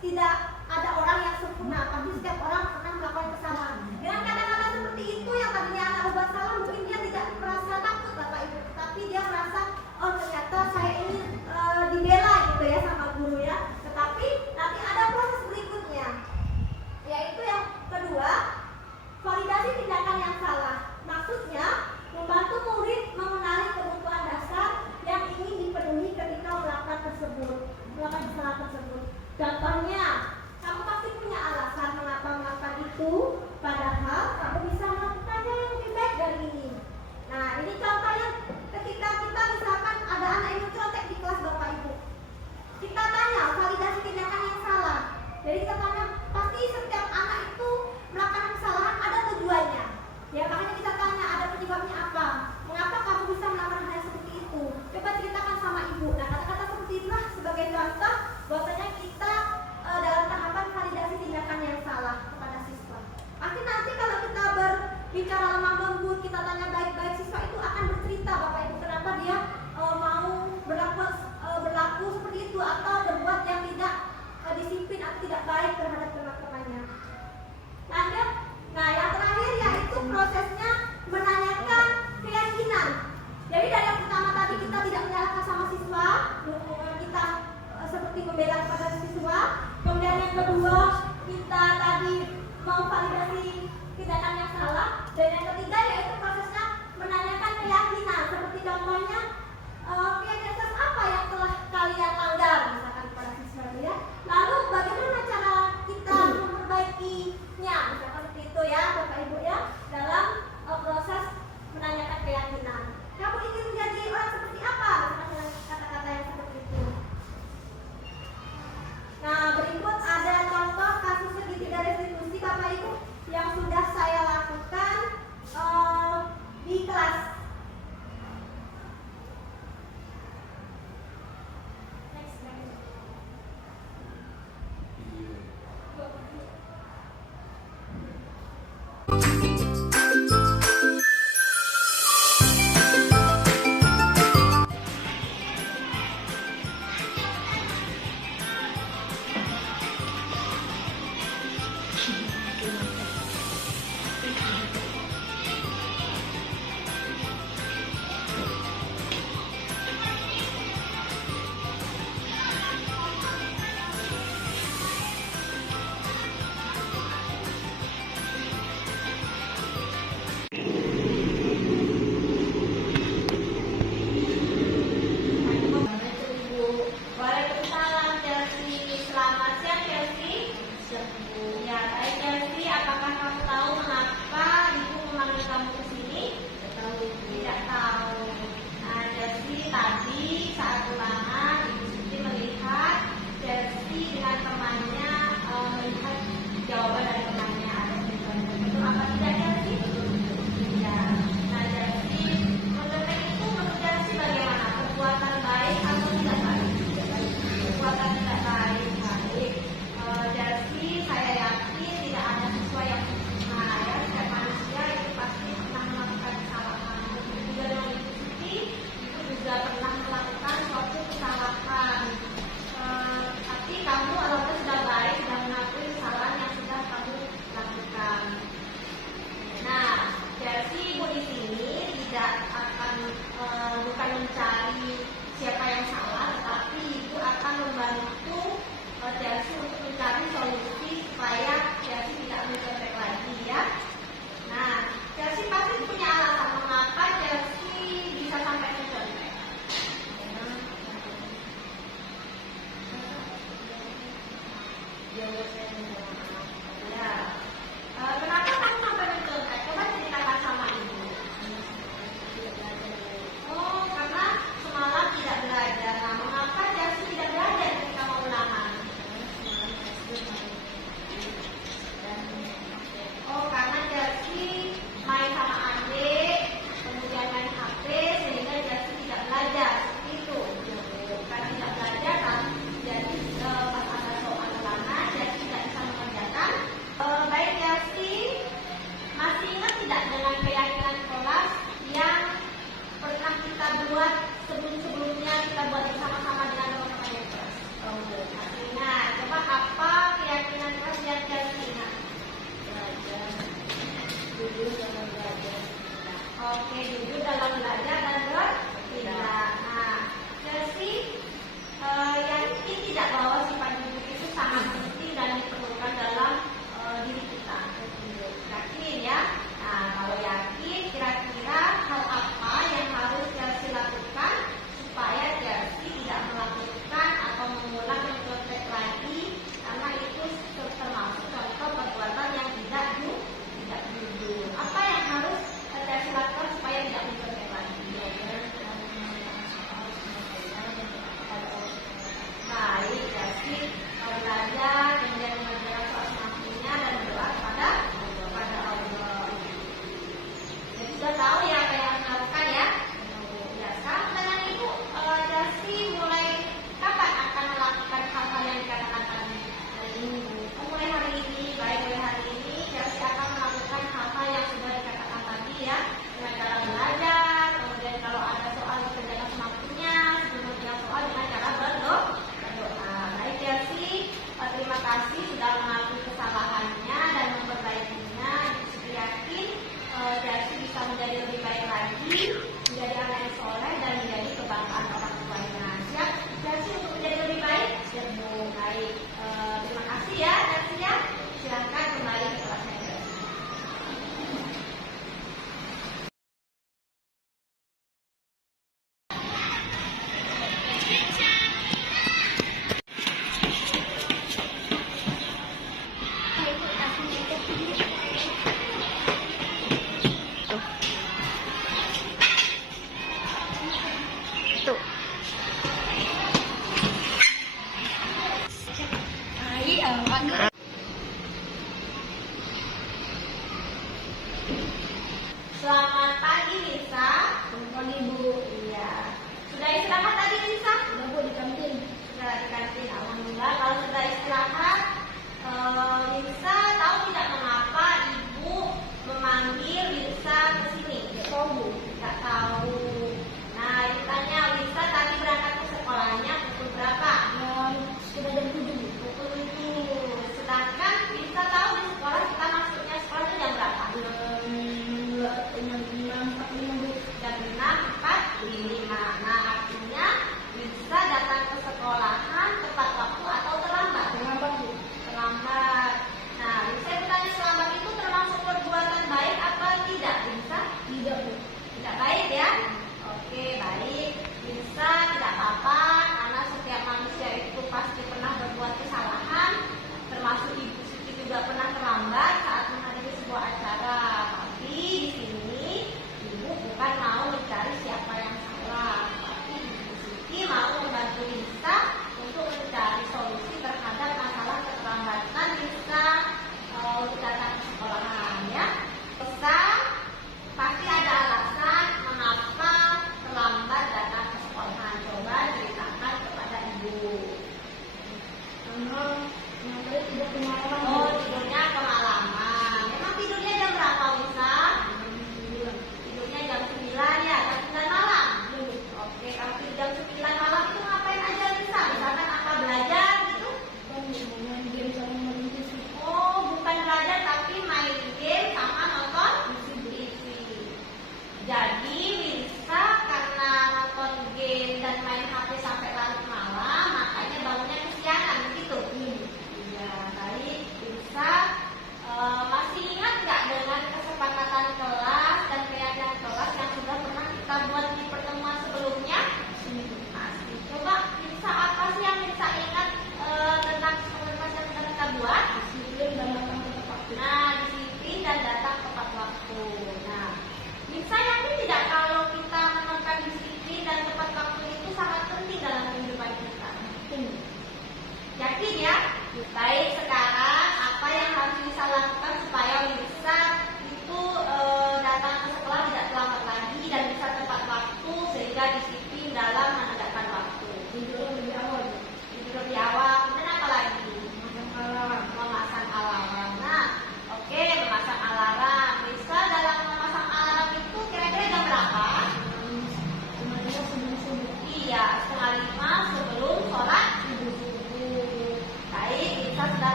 tidak ada orang yang sempurna, tapi setiap orang pernah melakukan kesalahan. Dengan kata-kata seperti itu yang tadinya anak berbuat salah, mungkin dia tidak merasa takut Bapak Ibu, tapi dia merasa oh ternyata saya ini dibela gitu ya sama guru ya. Tetapi nanti ada proses berikutnya, yaitu yang kedua, validasi tindakan yang salah. Maksudnya membantu murid mengenali kebutuhan dasar yang ingin dipenuhi ketika melakukan kesalahan tersebut. Contohnya, kamu pasti punya alasan mengapa melakukan itu, padahal kamu bisa melakukannya yang lebih baik dari ini. Nah, ini contohnya ketika kita misalkan ada anak yang mencontek di kelas Bapak Ibu. Kita tanya validasi tindakan yang salah. Jadi kita tanya, pasti setiap anak itu melakukan kesalahan ada tujuannya. Ya, makanya kita tanya ada penyebabnya apa? Mengapa kamu bisa melakukan hal seperti itu? Coba ceritakan sama ibu. Nah, kata-kata seperti itulah sebagai contoh bahwasanya kita dalam tahapan validasi tindakan yang salah kepada siswa. Pasti nanti kalau kita berbicara lemah lembut, kita tanya baik-baik, siswa itu akan bercerita Bapak Ibu kenapa dia mau berlaku seperti itu atau berbuat yang tidak disiplin atau tidak baik terhadap teman-temannya. Lanjut. Nah, yang terakhir yaitu prosesnya menanyakan keyakinan. Jadi dari yang pertama tadi kita tidak menyalahkan sama siswa, kita seperti membela kepada siswa. Kemudian yang kedua kita tadi memvalidasi tindakan yang salah. Dan yang ketiga yaitu prosesnya menanyakan keyakinan. Seperti contohnya keyakinan apa yang telah kalian langgar misalkan kepada siswa ya. Lalu bagaimana cara kita memperbaikinya misalkan seperti itu ya Bapak Ibu ya dalam proses menanyakan keyakinan. Kamu ingin menjadi orang seperti apa? Misalkan kata-kata yang seperti itu. Nah, berikut ada contoh kasus segitiga restitusi Bapak Ibu yang sudah saya lakukan di kelas. Chelsea untuk mencari solusi supaya Chelsea tidak mencontek lagi ya. Nah, Chelsea pasti punya alasan mengapa Chelsea bisa sampai mencontek. Ya. Kenapa kamu sampai mencontek? Coba ceritakan sama ibu. Oh, karena semalam tidak belajar. Nah, mengapa Chelsea tidak belajar ketika mau ulangan? Oh, karena Chelsea main sama adik, kemudian main HP, sehingga Chelsea tidak belajar. Itu. Karena tidak belajar kan, jadi pas ada soal ulangan, Chelsea tidak bisa mengerjakan. Baik Chelsea, masih ingat tidak dengan keyakinan kelas yang pernah kita buat sebelum-sebelumnya kita buat bersama-sama dengan teman-teman yang kelas? Masih ingat. Coba apa keyakinan kelas yang Chelsea ingat? Jujur dalam belajar. Oke, jujur dalam belajar dan bertindak. Nah, Chelsea yakin tidak bahwa sifat jujur itu sangat penting dan diperlukan dalam diri kita. Yakin ya? Nah, kalau yakin, kira-kira hal apa yang harus Chelsea lakukan supaya Chelsea tidak melakukan atau mengulang mencontek lagi, karena itu termasuk contoh perbuatan yang tidak jujur. Apa yang harus Chelsea lakukan supaya tidak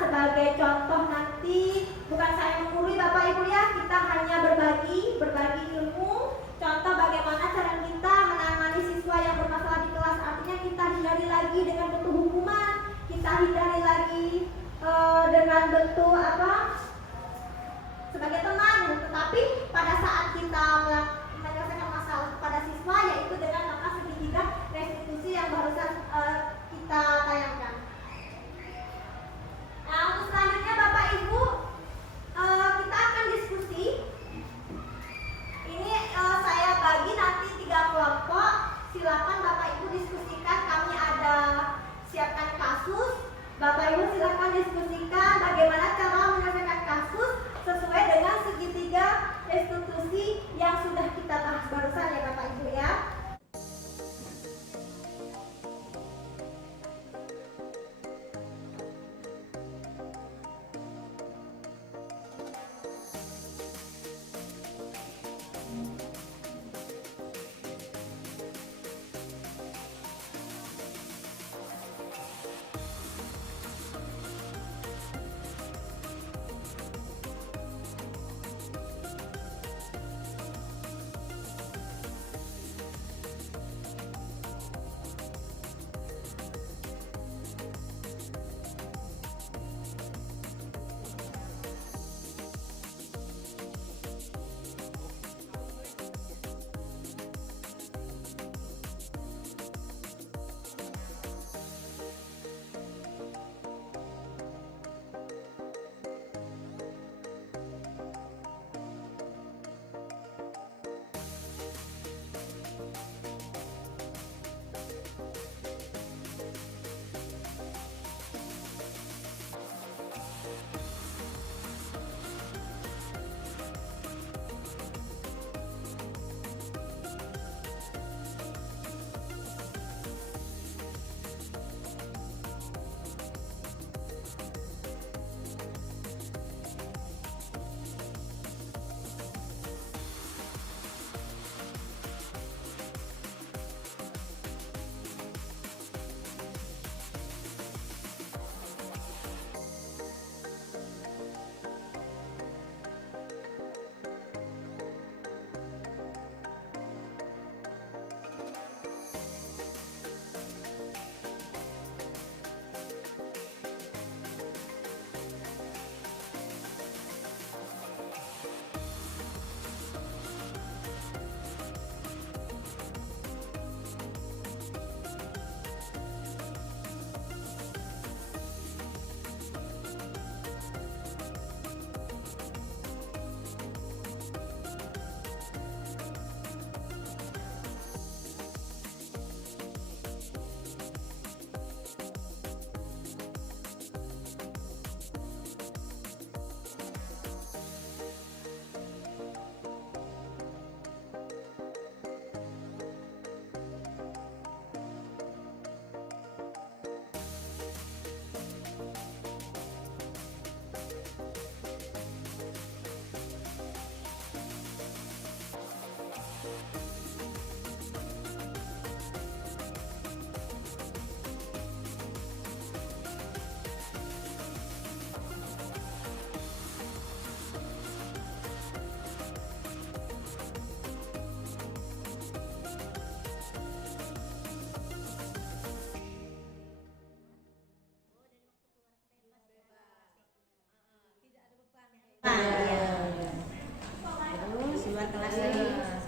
sebagai contoh nanti, bukan saya menggurui Bapak Ibu ya, kita hanya berbagi ilmu, contoh bagaimana cara kita menangani siswa yang bermasalah di kelas. Artinya kita hindari lagi dengan bentuk hukuman, kita hindari lagi dengan bentuk sebagai teman, tetapi pada saat kita menyelesaikan masalah kepada siswa, yaitu dengan langkah segitiga restitusi yang barusan kita tayangkan. Nah, untuk selanjutnya Bapak Ibu, kita akan diskusi. Ini saya bagi nanti 3 kelompok. Silakan Bapak Ibu diskusikan. Kami ada siapkan kasus. Bapak Ibu silakan diskusikan bagaimana cara menyelesaikan kasus sesuai dengan segitiga restitusi yang sudah kita bahas barusan ya Bapak Ibu ya.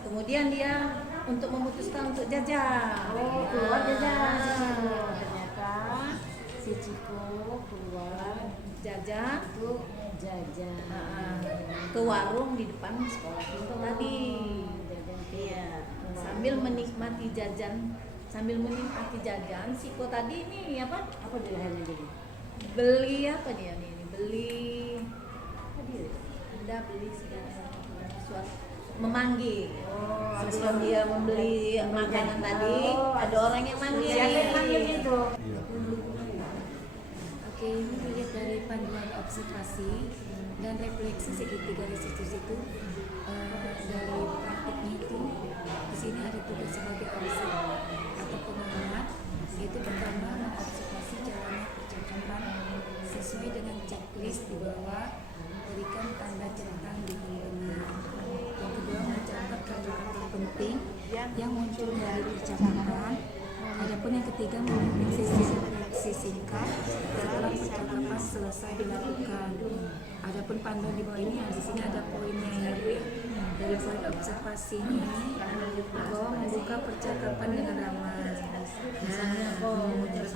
Kemudian dia untuk memutuskan untuk jajan. Oh, keluar jajan. Ternyata si Ciko keluar Jajan untuk jajan. ke warung di depan sekolah itu tadi. Jajan Iya, sambil menikmati jajan, Siko tadi ini apa? Apa pilihannya jadi? Beli apa dia nih? Beli Anda beli segala sesuatu, memanggil. Sebelum dia membeli makanan tadi, ada orang yang manggil. Siapa yang manggil itu? Oke, ini dilihat dari panduan observasi dan refleksi segitiga restitusi itu dari praktiknya itu di sini ada tugas sebagai observ atau pengamat, yaitu pertama mengobservasi jalannya percakapan siswa sesuai dengan checklist di bawah, berikan tanda centang di tengah. Yang kedua, mencatat kata-kata penting yang muncul dari percakapan. Adapun yang ketiga, memimpin sesi singkat setelah percakapan selesai dilakukan. Adapun panduan di bawah ini, di sini ada poinnya ya Bu. Dari poin observasi ini, bahwa membuka percakapan dengan ramah. Misalnya mengucap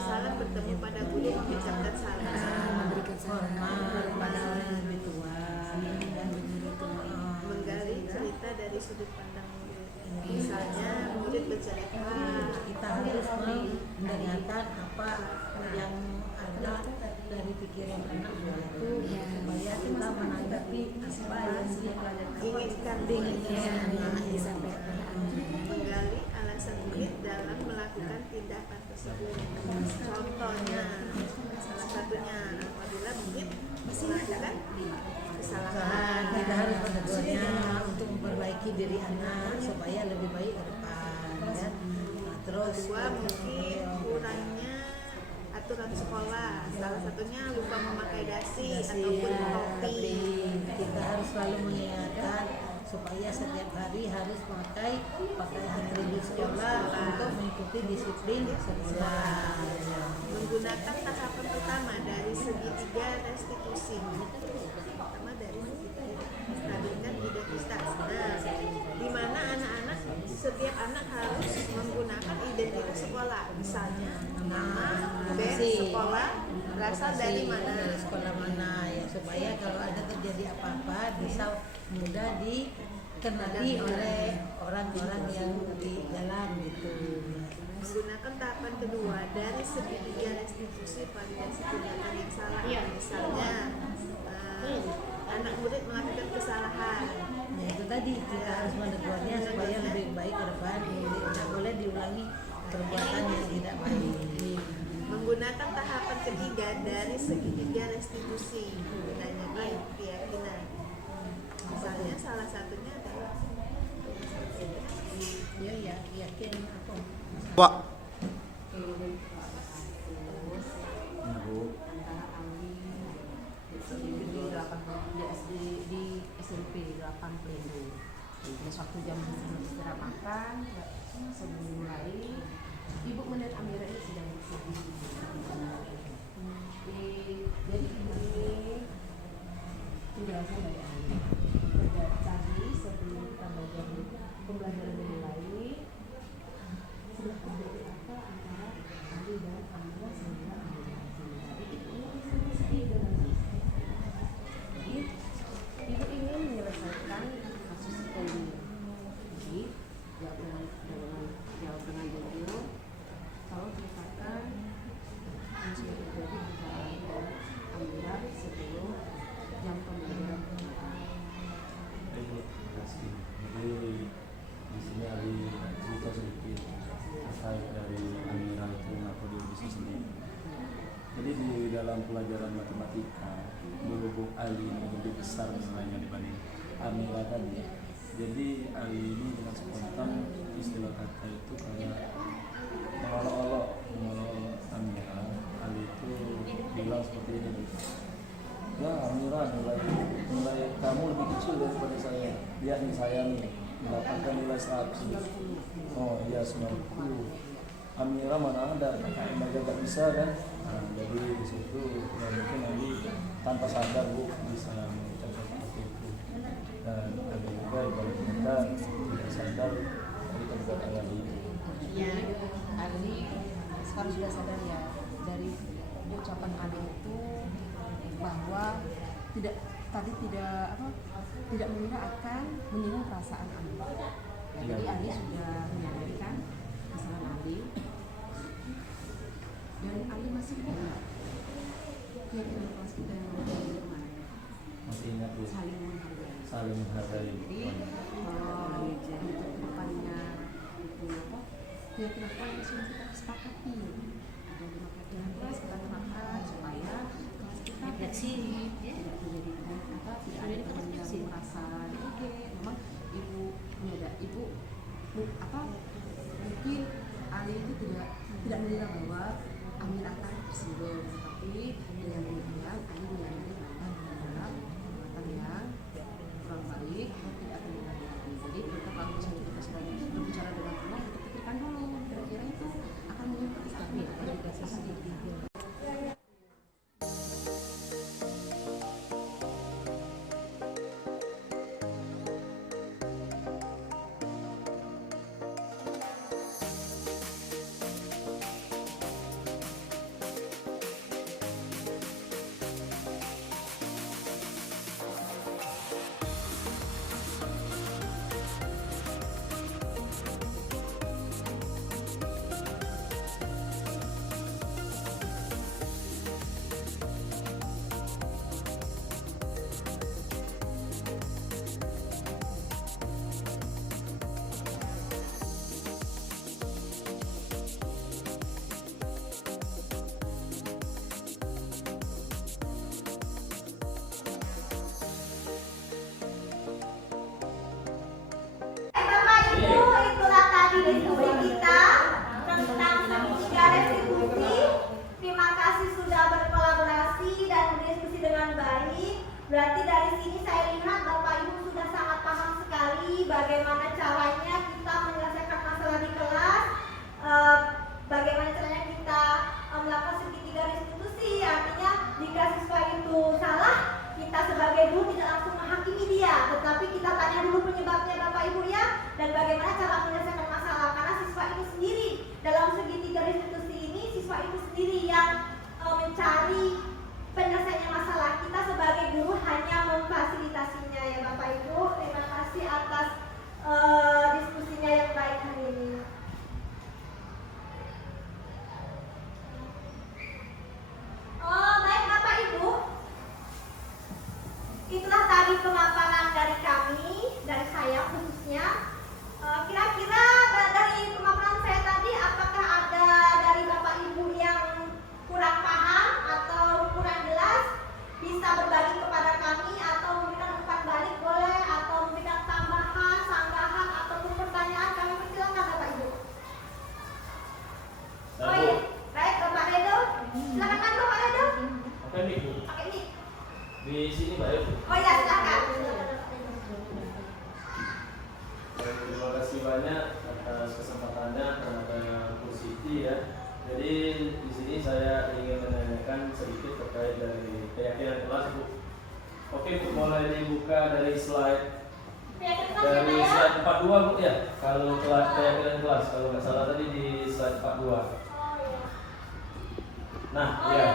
salam, bertemu pada guru mengucapkan salam, Memberikan salam hormat kepada orang yang lebih tua, dan begitu. menggali cerita dari sudut pandang murid. Misalnya murid bercerita, Kita harus mendengarkan apa yang ada dari pikiran anak itu supaya kita menanggapi apa yang dia inginkan inginkan anak itu. disampaikan menggali alasan murid dalam melakukan tindakan tersebut. Contohnya, salah satunya apabila murid melakukan kesalahan, Kita harus menegurnya untuk memperbaiki diri anak supaya lebih baik ke depan, ya. Nah, terus kedua mungkin kurangnya aturan sekolah, salah satunya lupa memakai dasi ataupun topi. kita harus selalu mengingatkan supaya setiap hari harus pakai atribut sekolah untuk mengikuti disiplin sekolah. Menggunakan tahapan pertama dari segitiga restitusi. Pertama dari segitiga stabilkan identitas. Nah, di mana anak-anak, setiap anak harus menggunakan identitas sekolah. Misalnya nama, band, sekolah, berasal dari mana. Dari sekolah mana, ya, supaya kalau ada terjadi apa-apa bisa mudah dikenali oleh orang-orang yang di jalan gitu. Menggunakan tahapan kedua dari segitiga restitusi validasi tindakan yang salah. Misalnya anak murid melakukan kesalahan. Nah, itu tadi kita harus menegurnya supaya lebih baik ke depan. Tidak boleh diulangi perbuatan yang tidak baik. Menggunakan tahapan ketiga dari segitiga restitusi, menanyakan keyakinan. Misalnya salah satunya adalah Ya, yakin apa? Pak. di SMP 8 Plendo. Terus waktu jam istirahat makan, sebelum mulai, ibu melihat Amira ini sedang sedih. Jadi ini penjelasan dari Amira. Tadi sebelum kita belajar pembelajaran dimulai, sudah terjadi apa antara Ali dan Amira sehingga Amira jadi ibu ini sedih dan ibu ingin menyelesaikan kasus ini. Jadi jawab dengan jujur. Kalau ceritakan yang sudah terjadi antara Ali dan Amira sebelum jam pembelajaran dimulai. Terima kasih. Jadi di sini Ali cerita sedikit terkait dari Amira itu ngaku dia bisa sendiri. Jadi di dalam pelajaran matematika berhubung Ali ini lebih besar nilainya dibanding Amira tadi. Jadi Ali ini dengan spontan istilah kata itu kayak mengolok-olok Amira. Ali itu bilang seperti ini. Ya Amira, nilai kamu lebih kecil daripada saya. Lihat nih saya nih mendapatkan nilai 100. Oh iya 90. Amira mana ada, kakak aja gak bisa kan? Nah, jadi di situ ya mungkin Ali tanpa sadar Bu bisa mengucapkan seperti itu. Dan ada juga ibarat kita tidak sadar dari perbuatan Ali. Ya, Ali sekarang sudah sadar ya dari ucapan Ali itu bahwa tidak mengira akan menyinggung perasaan Ali. Ya, jadi Ali sudah menyadarkan kesalahan Ali dan Ali masih ingat keyakinan kelas kita yang kemarin, Masih ingat Bu? saling menghargai. Saling menghargai. Jadi untuk kedepannya itu apa? Keyakinan kelas yang kita sepakati ada 5 keyakinan kelas kita terapkan supaya kelas kita refleksi tidak terjadi tidak ada terjadi perasaan. Oke, memang ibu mungkin Ali itu tidak mengira bahwa Amir akan tersinggung, tapi tapi dengan demikian kami menyadari bahwa dalam perbuatan yang kurang baik tidak akan diulangi lagi. Jadi kita kalau misalnya kita sedang berbicara dengan Allah, kita pikirkan dulu kira-kira itu akan menyebabkan kami atau tidak sesuatu. Itulah tadi diskusi kita tentang segitiga restitusi. Terima kasih sudah berkolaborasi dan berdiskusi dengan baik. Berarti dari sini saya lihat Bapak Ibu sudah sangat paham sekali bagaimana caranya kita menyelesaikan masalah di kelas, bagaimana caranya kita melakukan segitiga restitusi. Artinya jika siswa itu salah, kita sebagai guru tidak langsung menghakimi dia, tetapi kita tanya dulu penyebabnya Bapak Ibu ya, dan bagaimana cara menyelesaikan masalah. Karena siswa itu sendiri dalam segitiga restitusi ini, siswa itu sendiri yang mencari penyelesaian masalah. Kita sebagai guru hanya memfasilitasinya ya Bapak Ibu. Terima kasih atas diskusinya yang baik hari ini. Baik Bapak Ibu, itulah tadi pemaparan dari kami, dari saya khususnya. Kira-kira dari pemaparan saya tadi, apakah ada dari Bapak Ibu yang kurang paham atau kurang jelas? Bisa berbagi kepada kami atau memberikan umpan balik boleh, atau memberikan tambahan, sanggahan ataupun pertanyaan. Kami persilakan Bapak Ibu. Oh iya, baik Bapak Redo, silakan kan Bapak Redo. Oke, Ibu. Pakai mic. Di sini Mbak Ibu. Oh iya, silakan. Terima kasih banyak atas kesempatannya kepada Bu Siti ya. Jadi di sini saya ingin menanyakan sedikit terkait dari keyakinan kelas Bu. Oke Bu, mulai dibuka dari slide dari slide 42 Bu ya. Kalau kelas keyakinan kelas, kalau nggak salah tadi di slide 42. Nah ya.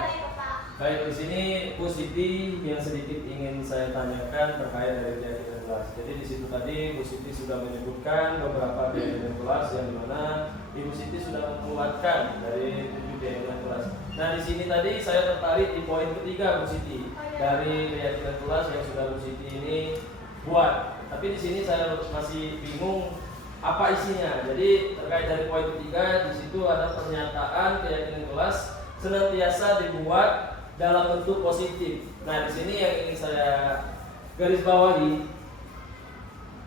Baik, di sini Bu Siti yang sedikit ingin saya tanyakan terkait dari keyakinan kelas. Jadi di situ tadi Bu Siti sudah menyebutkan beberapa keyakinan kelas yang dimana Ibu Siti sudah menguatkan dari 7 keyakinan kelas. Nah di sini tadi saya tertarik di poin ketiga Bu Siti dari keyakinan kelas yang sudah Bu Siti ini buat. Tapi di sini saya masih bingung apa isinya. Jadi terkait dari poin ketiga, di situ ada pernyataan keyakinan kelas senantiasa dibuat dalam bentuk positif. Nah, di sini yang ingin saya garis bawahi,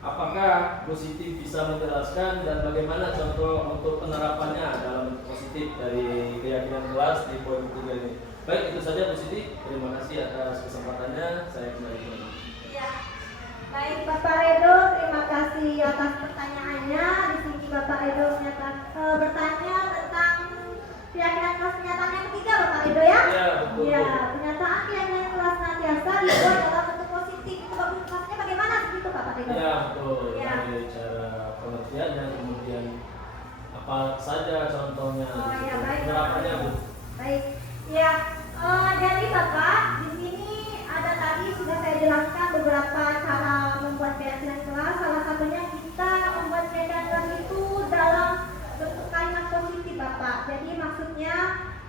apakah positif bisa menjelaskan dan bagaimana contoh untuk penerapannya dalam bentuk positif dari keyakinan kelas di poin ketiga ini. Baik, itu saja Bu Siti. Terima kasih atas kesempatannya. Saya kembali. Ya. Baik Bapak Redo, terima kasih atas pertanyaannya. Di sini Bapak Redo bertanya tentang keyakinan kelas pernyataan yang ketiga Bapak Redo ya? Ya, betul. Ya, pernyataan keyakinan kelas senantiasa dibuat dalam bentuk positif. Itu maksudnya bagaimana begitu Bapak Redo? Ya, betul. Ya. Dari cara pengertiannya, kemudian apa saja contohnya, Oh, ya, baik. penerapannya Bu. Baik. Ya, jadi Bapak di sini ada tadi sudah saya jelaskan beberapa cara membuat keyakinan kelas. Salah satunya kita membuat keyakinan kelas itu dalam bentuk kalimat positif Bapak. Jadi maksudnya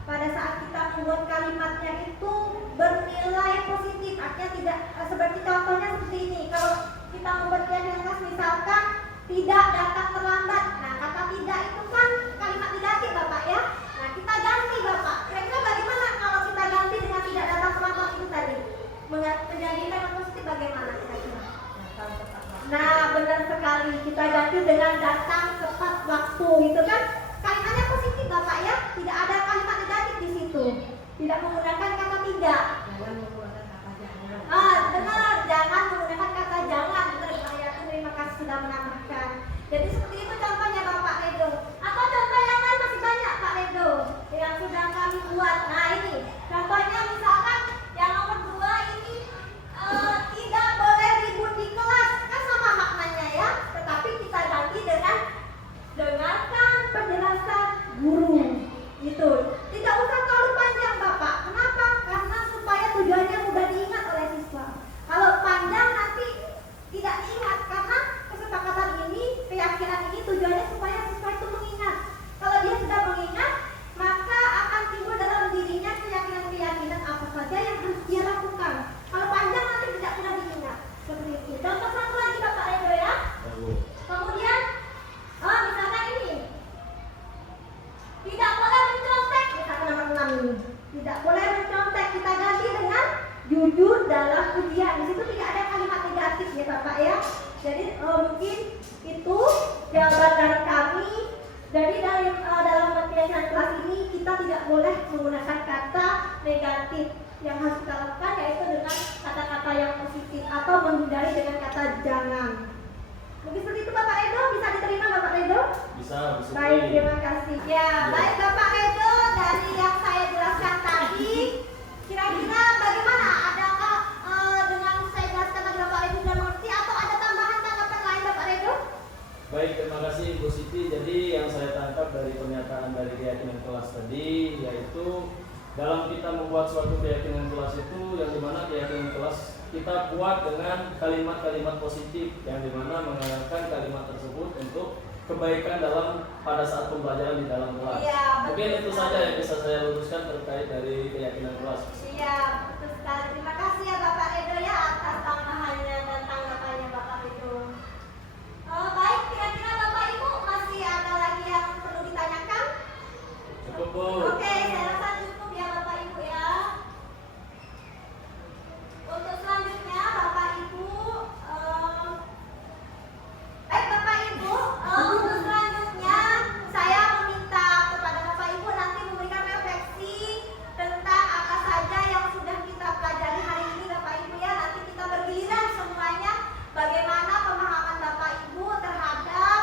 pada saat kita membuat kalimatnya itu bernilai positif. Artinya tidak seperti contohnya seperti ini. Kalau kita membuat keyakinan kelas misalkan tidak datang terlambat. Nah kata tidak itu kan kalimat negatif Bapak ya. Nah kita ganti Bapak. Kira-kira bagaimana kalau kita ganti dengan tidak datang terlambat itu tadi? Menjadi kalimat positif bagaimana kira-kira? Nah benar sekali, kita ganti dengan datang tepat waktu, itu kan kalimatnya positif Bapak ya, tidak ada kalimat negatif di situ, tidak menggunakan tidak? Benar, jangan menggunakan kata jangan. Terima kasih sudah menambahkan. Jadi seperti itu contohnya Bapak Redo. Atau contoh yang lain masih banyak Pak Redo yang sudah kami buat. Nah ini contohnya misalkan yang nomor 2 ini tidak boleh ribut di kelas, kan sama maknanya ya. Tetapi kita ganti dengan dengarkan penjelasan guru. Gitu. Tidak usah terlalu panjang Bapak. Kenapa? Karena supaya tujuannya mudah diingat oleh siswa. Kalau panjang nanti tidak diingat karena kesepakatan ini, keyakinan ini tujuannya supaya siswa itu mengingat. Kalau dia sudah mengingat, maka akan timbul dalam dirinya keyakinan-keyakinan apa saja yang harus dia lakukan. Kalau panjang nanti tidak pernah diingat. Seperti itu. Contoh satu lagi Bapak Redo ya. Kemudian, misalkan ini. Tidak boleh mencontek, misalkan nomor 6 ini. Tidak boleh mencontek, kita ganti dengan jujur dalam ujian. Di situ tidak ada kalimat negatif ya Bapak ya. Jadi mungkin itu jawaban dari kami. Jadi dalam keyakinan kelas ini kita tidak boleh menggunakan kata negatif. Yang harus kita lakukan yaitu dengan kata-kata yang positif atau menghindari dengan kata jangan. Mungkin seperti itu Bapak Redo, bisa diterima Bapak Redo? Bisa. Baik, terima kasih. Ya, baik Bapak Redo, dari yang saya jelaskan tadi, kira-kira bagaimana? Adakah dengan saya jelaskan tadi Bapak Redo sudah mengerti atau ada tambahan tanggapan lain Bapak Redo? Baik, terima kasih Bu Siti. Jadi yang saya tangkap dari pernyataan dari keyakinan kelas tadi, yaitu dalam kita membuat suatu keyakinan kelas itu, yang dimana keyakinan kelas kita buat dengan kalimat-kalimat positif, yang dimana menggunakan kalimat tersebut untuk kebaikan pada saat pembelajaran di dalam kelas. Iya, Mungkin itu saja yang bisa saya luruskan terkait dari keyakinan kelas. Iya, betul sekali. Terima kasih ya Bapak Redo ya atas tambahannya dan tanggapannya Bapak Redo. Baik, kira-kira Bapak Ibu masih ada lagi yang perlu ditanyakan? Cukup Bu. Oke, saya rasa cukup ya Bapak Ibu ya. Untuk selanjutnya Bapak Ibu, Bapak Ibu, untuk selanjutnya saya meminta kepada Bapak Ibu nanti memberikan refleksi tentang apa saja yang sudah kita pelajari hari ini Bapak Ibu ya. Nanti kita bergiliran semuanya bagaimana pemahaman Bapak Ibu terhadap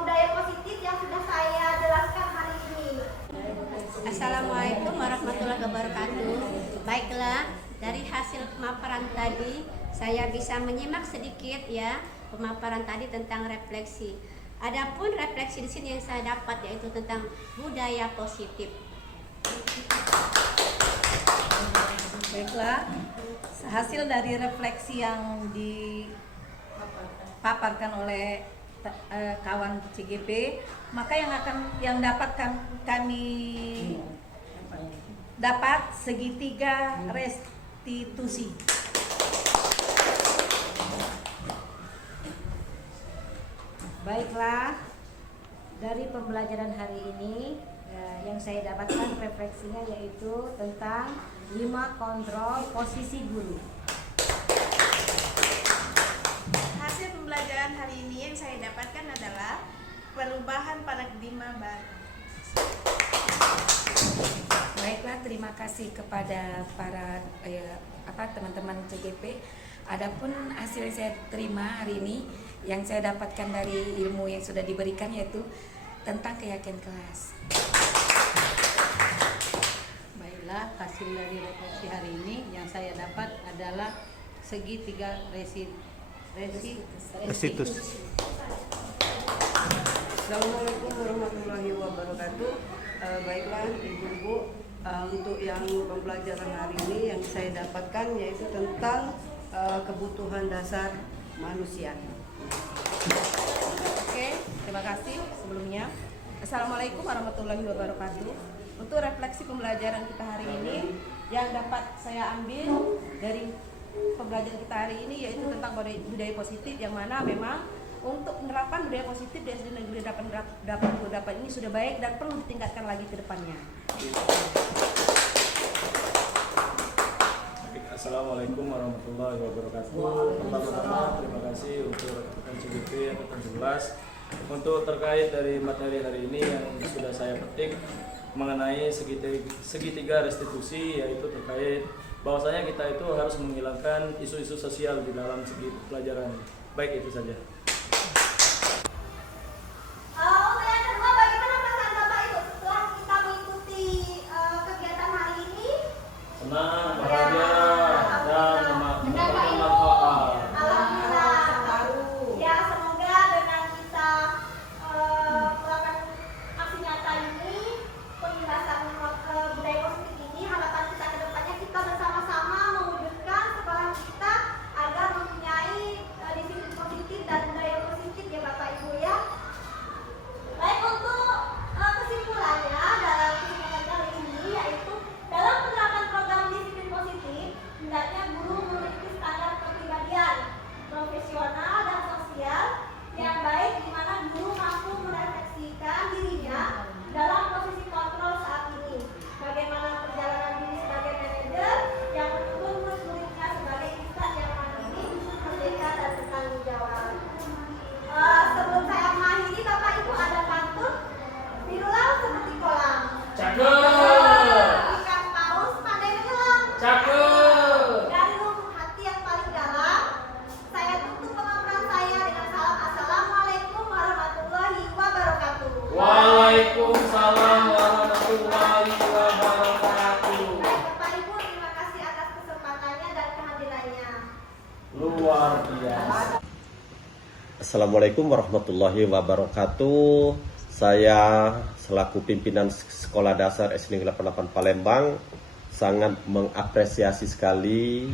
budaya positif yang sudah saya jelaskan hari ini. Assalamualaikum warahmatullahi wabarakatuh. Baiklah, dari hasil pemaparan tadi saya bisa menyimak sedikit ya pemaparan tadi tentang refleksi. Adapun refleksi di sini yang saya dapat yaitu tentang budaya positif. Baiklah, hasil dari refleksi yang dipaparkan oleh kawan CGP, maka yang kami dapat segitiga restitusi. Baiklah, dari pembelajaran hari ini yang saya dapatkan refleksinya yaitu tentang 5 kontrol posisi guru. Hasil pembelajaran hari ini yang saya dapatkan adalah perubahan paradigma baru. Baiklah, terima kasih kepada para teman-teman CGP. Adapun hasil yang saya terima hari ini, yang saya dapatkan dari ilmu yang sudah diberikan yaitu tentang keyakinan kelas. Baiklah, hasil dari refleksi hari ini yang saya dapat adalah segitiga restitusi. Assalamualaikum warahmatullahi wabarakatuh. Baiklah ibu-ibu, untuk yang pembelajaran hari ini yang saya dapatkan yaitu tentang kebutuhan dasar manusia. Oke, terima kasih sebelumnya. Assalamualaikum warahmatullahi wabarakatuh. Untuk refleksi pembelajaran kita hari ini yang dapat saya ambil dari pembelajaran kita hari ini yaitu tentang budaya positif, yang mana memang untuk penerapan budaya positif di SD Negeri 88 ini sudah baik dan perlu ditingkatkan lagi ke depannya. Assalamualaikum warahmatullahi wabarakatuh. Pertama-tama terima kasih untuk rekan CGP atau 11 untuk terkait dari materi hari ini yang sudah saya petik mengenai segitiga restitusi, yaitu terkait bahwasanya kita itu harus menghilangkan isu-isu sosial di dalam segi pelajaran. Baik, itu saja. Untuk yang kedua, bagaimana perasaan Bapak Ibu setelah kita mengikuti kegiatan hari ini? Senang, bahagia, dan mendapatkan manfaat. Alhamdulillah. Ya, semoga dengan kita melakukan aksi nyata ini, penjelasan budaya positif ini, harapan kita ke depannya kita bersama-sama mewujudkan sekolah kita agar mempunyai disiplin positif dan budaya positif ya Bapak Ibu ya. Baik, untuk kesimpulannya dalam kesempatan kali ini yaitu dalam penerapan program disiplin positif, hendaknya guru memiliki standar kepribadian profesional dan sosial yang baik, di mana guru mampu merefleksikan dirinya dalam posisi kontrol saat ini. Bagaimana perjalanan diri sebagai manajer yang menuntun murid-muridnya sebagai insan yang mandiri, merdeka dan bertanggung jawab. Sebelum saya mengakhiri, Bapak Ibu ada pantun birulah seperti kolam. Ikan paus pandai menyelam. Dari lubuk hati yang paling dalam, saya tutup pemaparan saya dengan salam assalamualaikum warahmatullahi wabarakatuh. Waalaikumsalam warahmatullahi wabarakatuh. Baik, Bapak Ibu, terima kasih atas kesempatannya dan kehadirannya. Luar biasa. Assalamualaikum warahmatullahi wabarakatuh. Saya selaku pimpinan Sekolah Dasar SD Negeri 88 Palembang sangat mengapresiasi sekali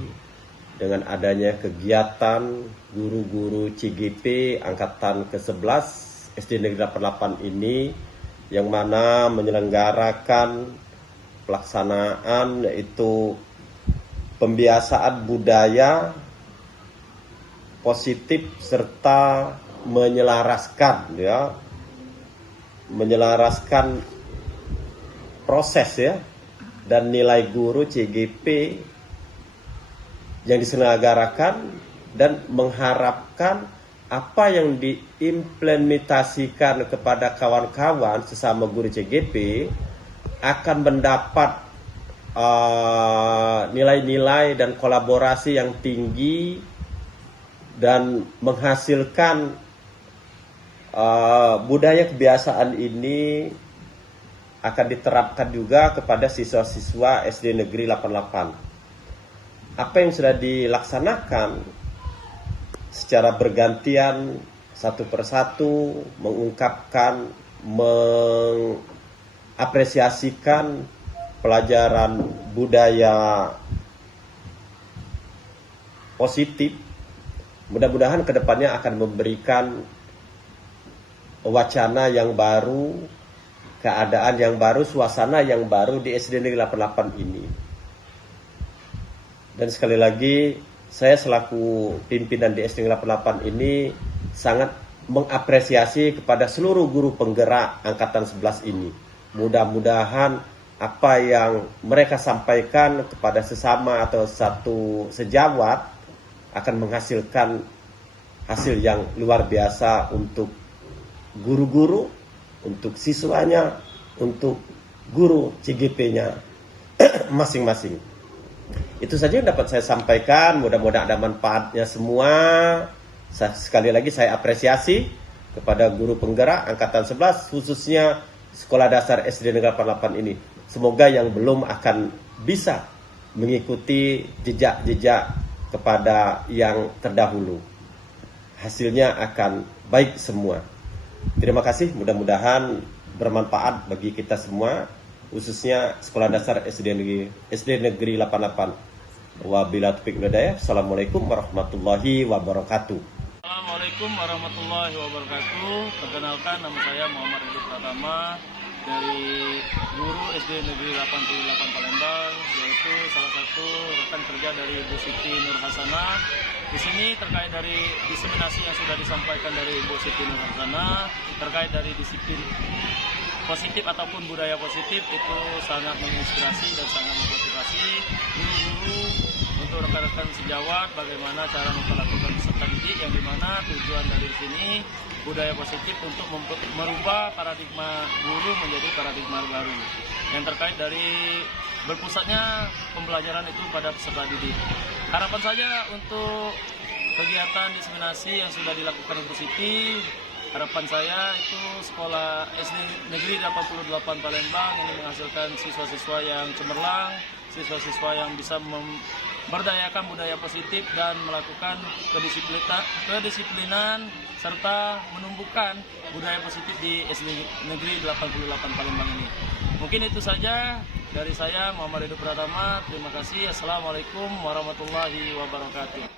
dengan adanya kegiatan guru-guru CGP Angkatan ke-11 SD Negeri 88 ini, yang mana menyelenggarakan pelaksanaan yaitu pembiasaan budaya positif serta menyelaraskan proses ya dan nilai guru CGP yang diselenggarakan, dan mengharapkan apa yang diimplementasikan kepada kawan-kawan sesama guru CGP akan mendapat nilai-nilai dan kolaborasi yang tinggi dan menghasilkan budaya kebiasaan ini akan diterapkan juga kepada siswa-siswa SD Negeri 88. Apa yang sudah dilaksanakan secara bergantian satu persatu mengungkapkan, mengapresiasikan pelajaran budaya positif, mudah-mudahan kedepannya akan memberikan wacana yang baru, keadaan yang baru, suasana yang baru di SD Negeri 88 ini. Dan sekali lagi, saya selaku pimpinan di SD Negeri 88 ini sangat mengapresiasi kepada seluruh guru penggerak Angkatan 11 ini. Mudah-mudahan apa yang mereka sampaikan kepada sesama atau satu sejawat akan menghasilkan hasil yang luar biasa untuk guru-guru, untuk siswanya, untuk guru CGP-nya masing-masing. Itu saja yang dapat saya sampaikan. Mudah-mudahan ada manfaatnya semua. Sekali lagi saya apresiasi kepada guru penggerak Angkatan 11, khususnya Sekolah Dasar SD Negeri 88 ini. Semoga yang belum akan bisa mengikuti jejak-jejak kepada yang terdahulu. Hasilnya akan baik semua. Terima kasih, mudah-mudahan bermanfaat bagi kita semua, khususnya Sekolah Dasar SD Negeri 88. Wabillahi taufiq wal hidayah. Assalamualaikum warahmatullahi wabarakatuh. Assalamualaikum warahmatullahi wabarakatuh. Perkenalkan, nama saya Muhammad Edi Pratama dari guru SD Negeri 88 Palembang, yaitu salah satu rekan kerja dari Ibu Siti Nur Hasanah. Di sini terkait dari diseminasi yang sudah disampaikan dari Ibu Siti Nur Hasanah terkait dari disiplin positif ataupun budaya positif, itu sangat menginspirasi dan sangat memotivasi guru-guru untuk rekan-rekan sejawat bagaimana cara memperlakukan peserta didik, yang dimana tujuan dari sini budaya positif untuk merubah paradigma guru menjadi paradigma baru yang terkait dari berpusatnya pembelajaran itu pada peserta didik. Harapan saya untuk kegiatan diseminasi yang sudah dilakukan positif, harapan saya itu sekolah SD Negeri 88 Palembang ini menghasilkan siswa-siswa yang cemerlang, siswa-siswa yang bisa memberdayakan budaya positif dan melakukan kedisiplinan serta menumbuhkan budaya positif di SD Negeri 88 Palembang ini. Mungkin itu saja dari saya, Muhammad Ridho Pratama. Terima kasih. Assalamualaikum warahmatullahi wabarakatuh.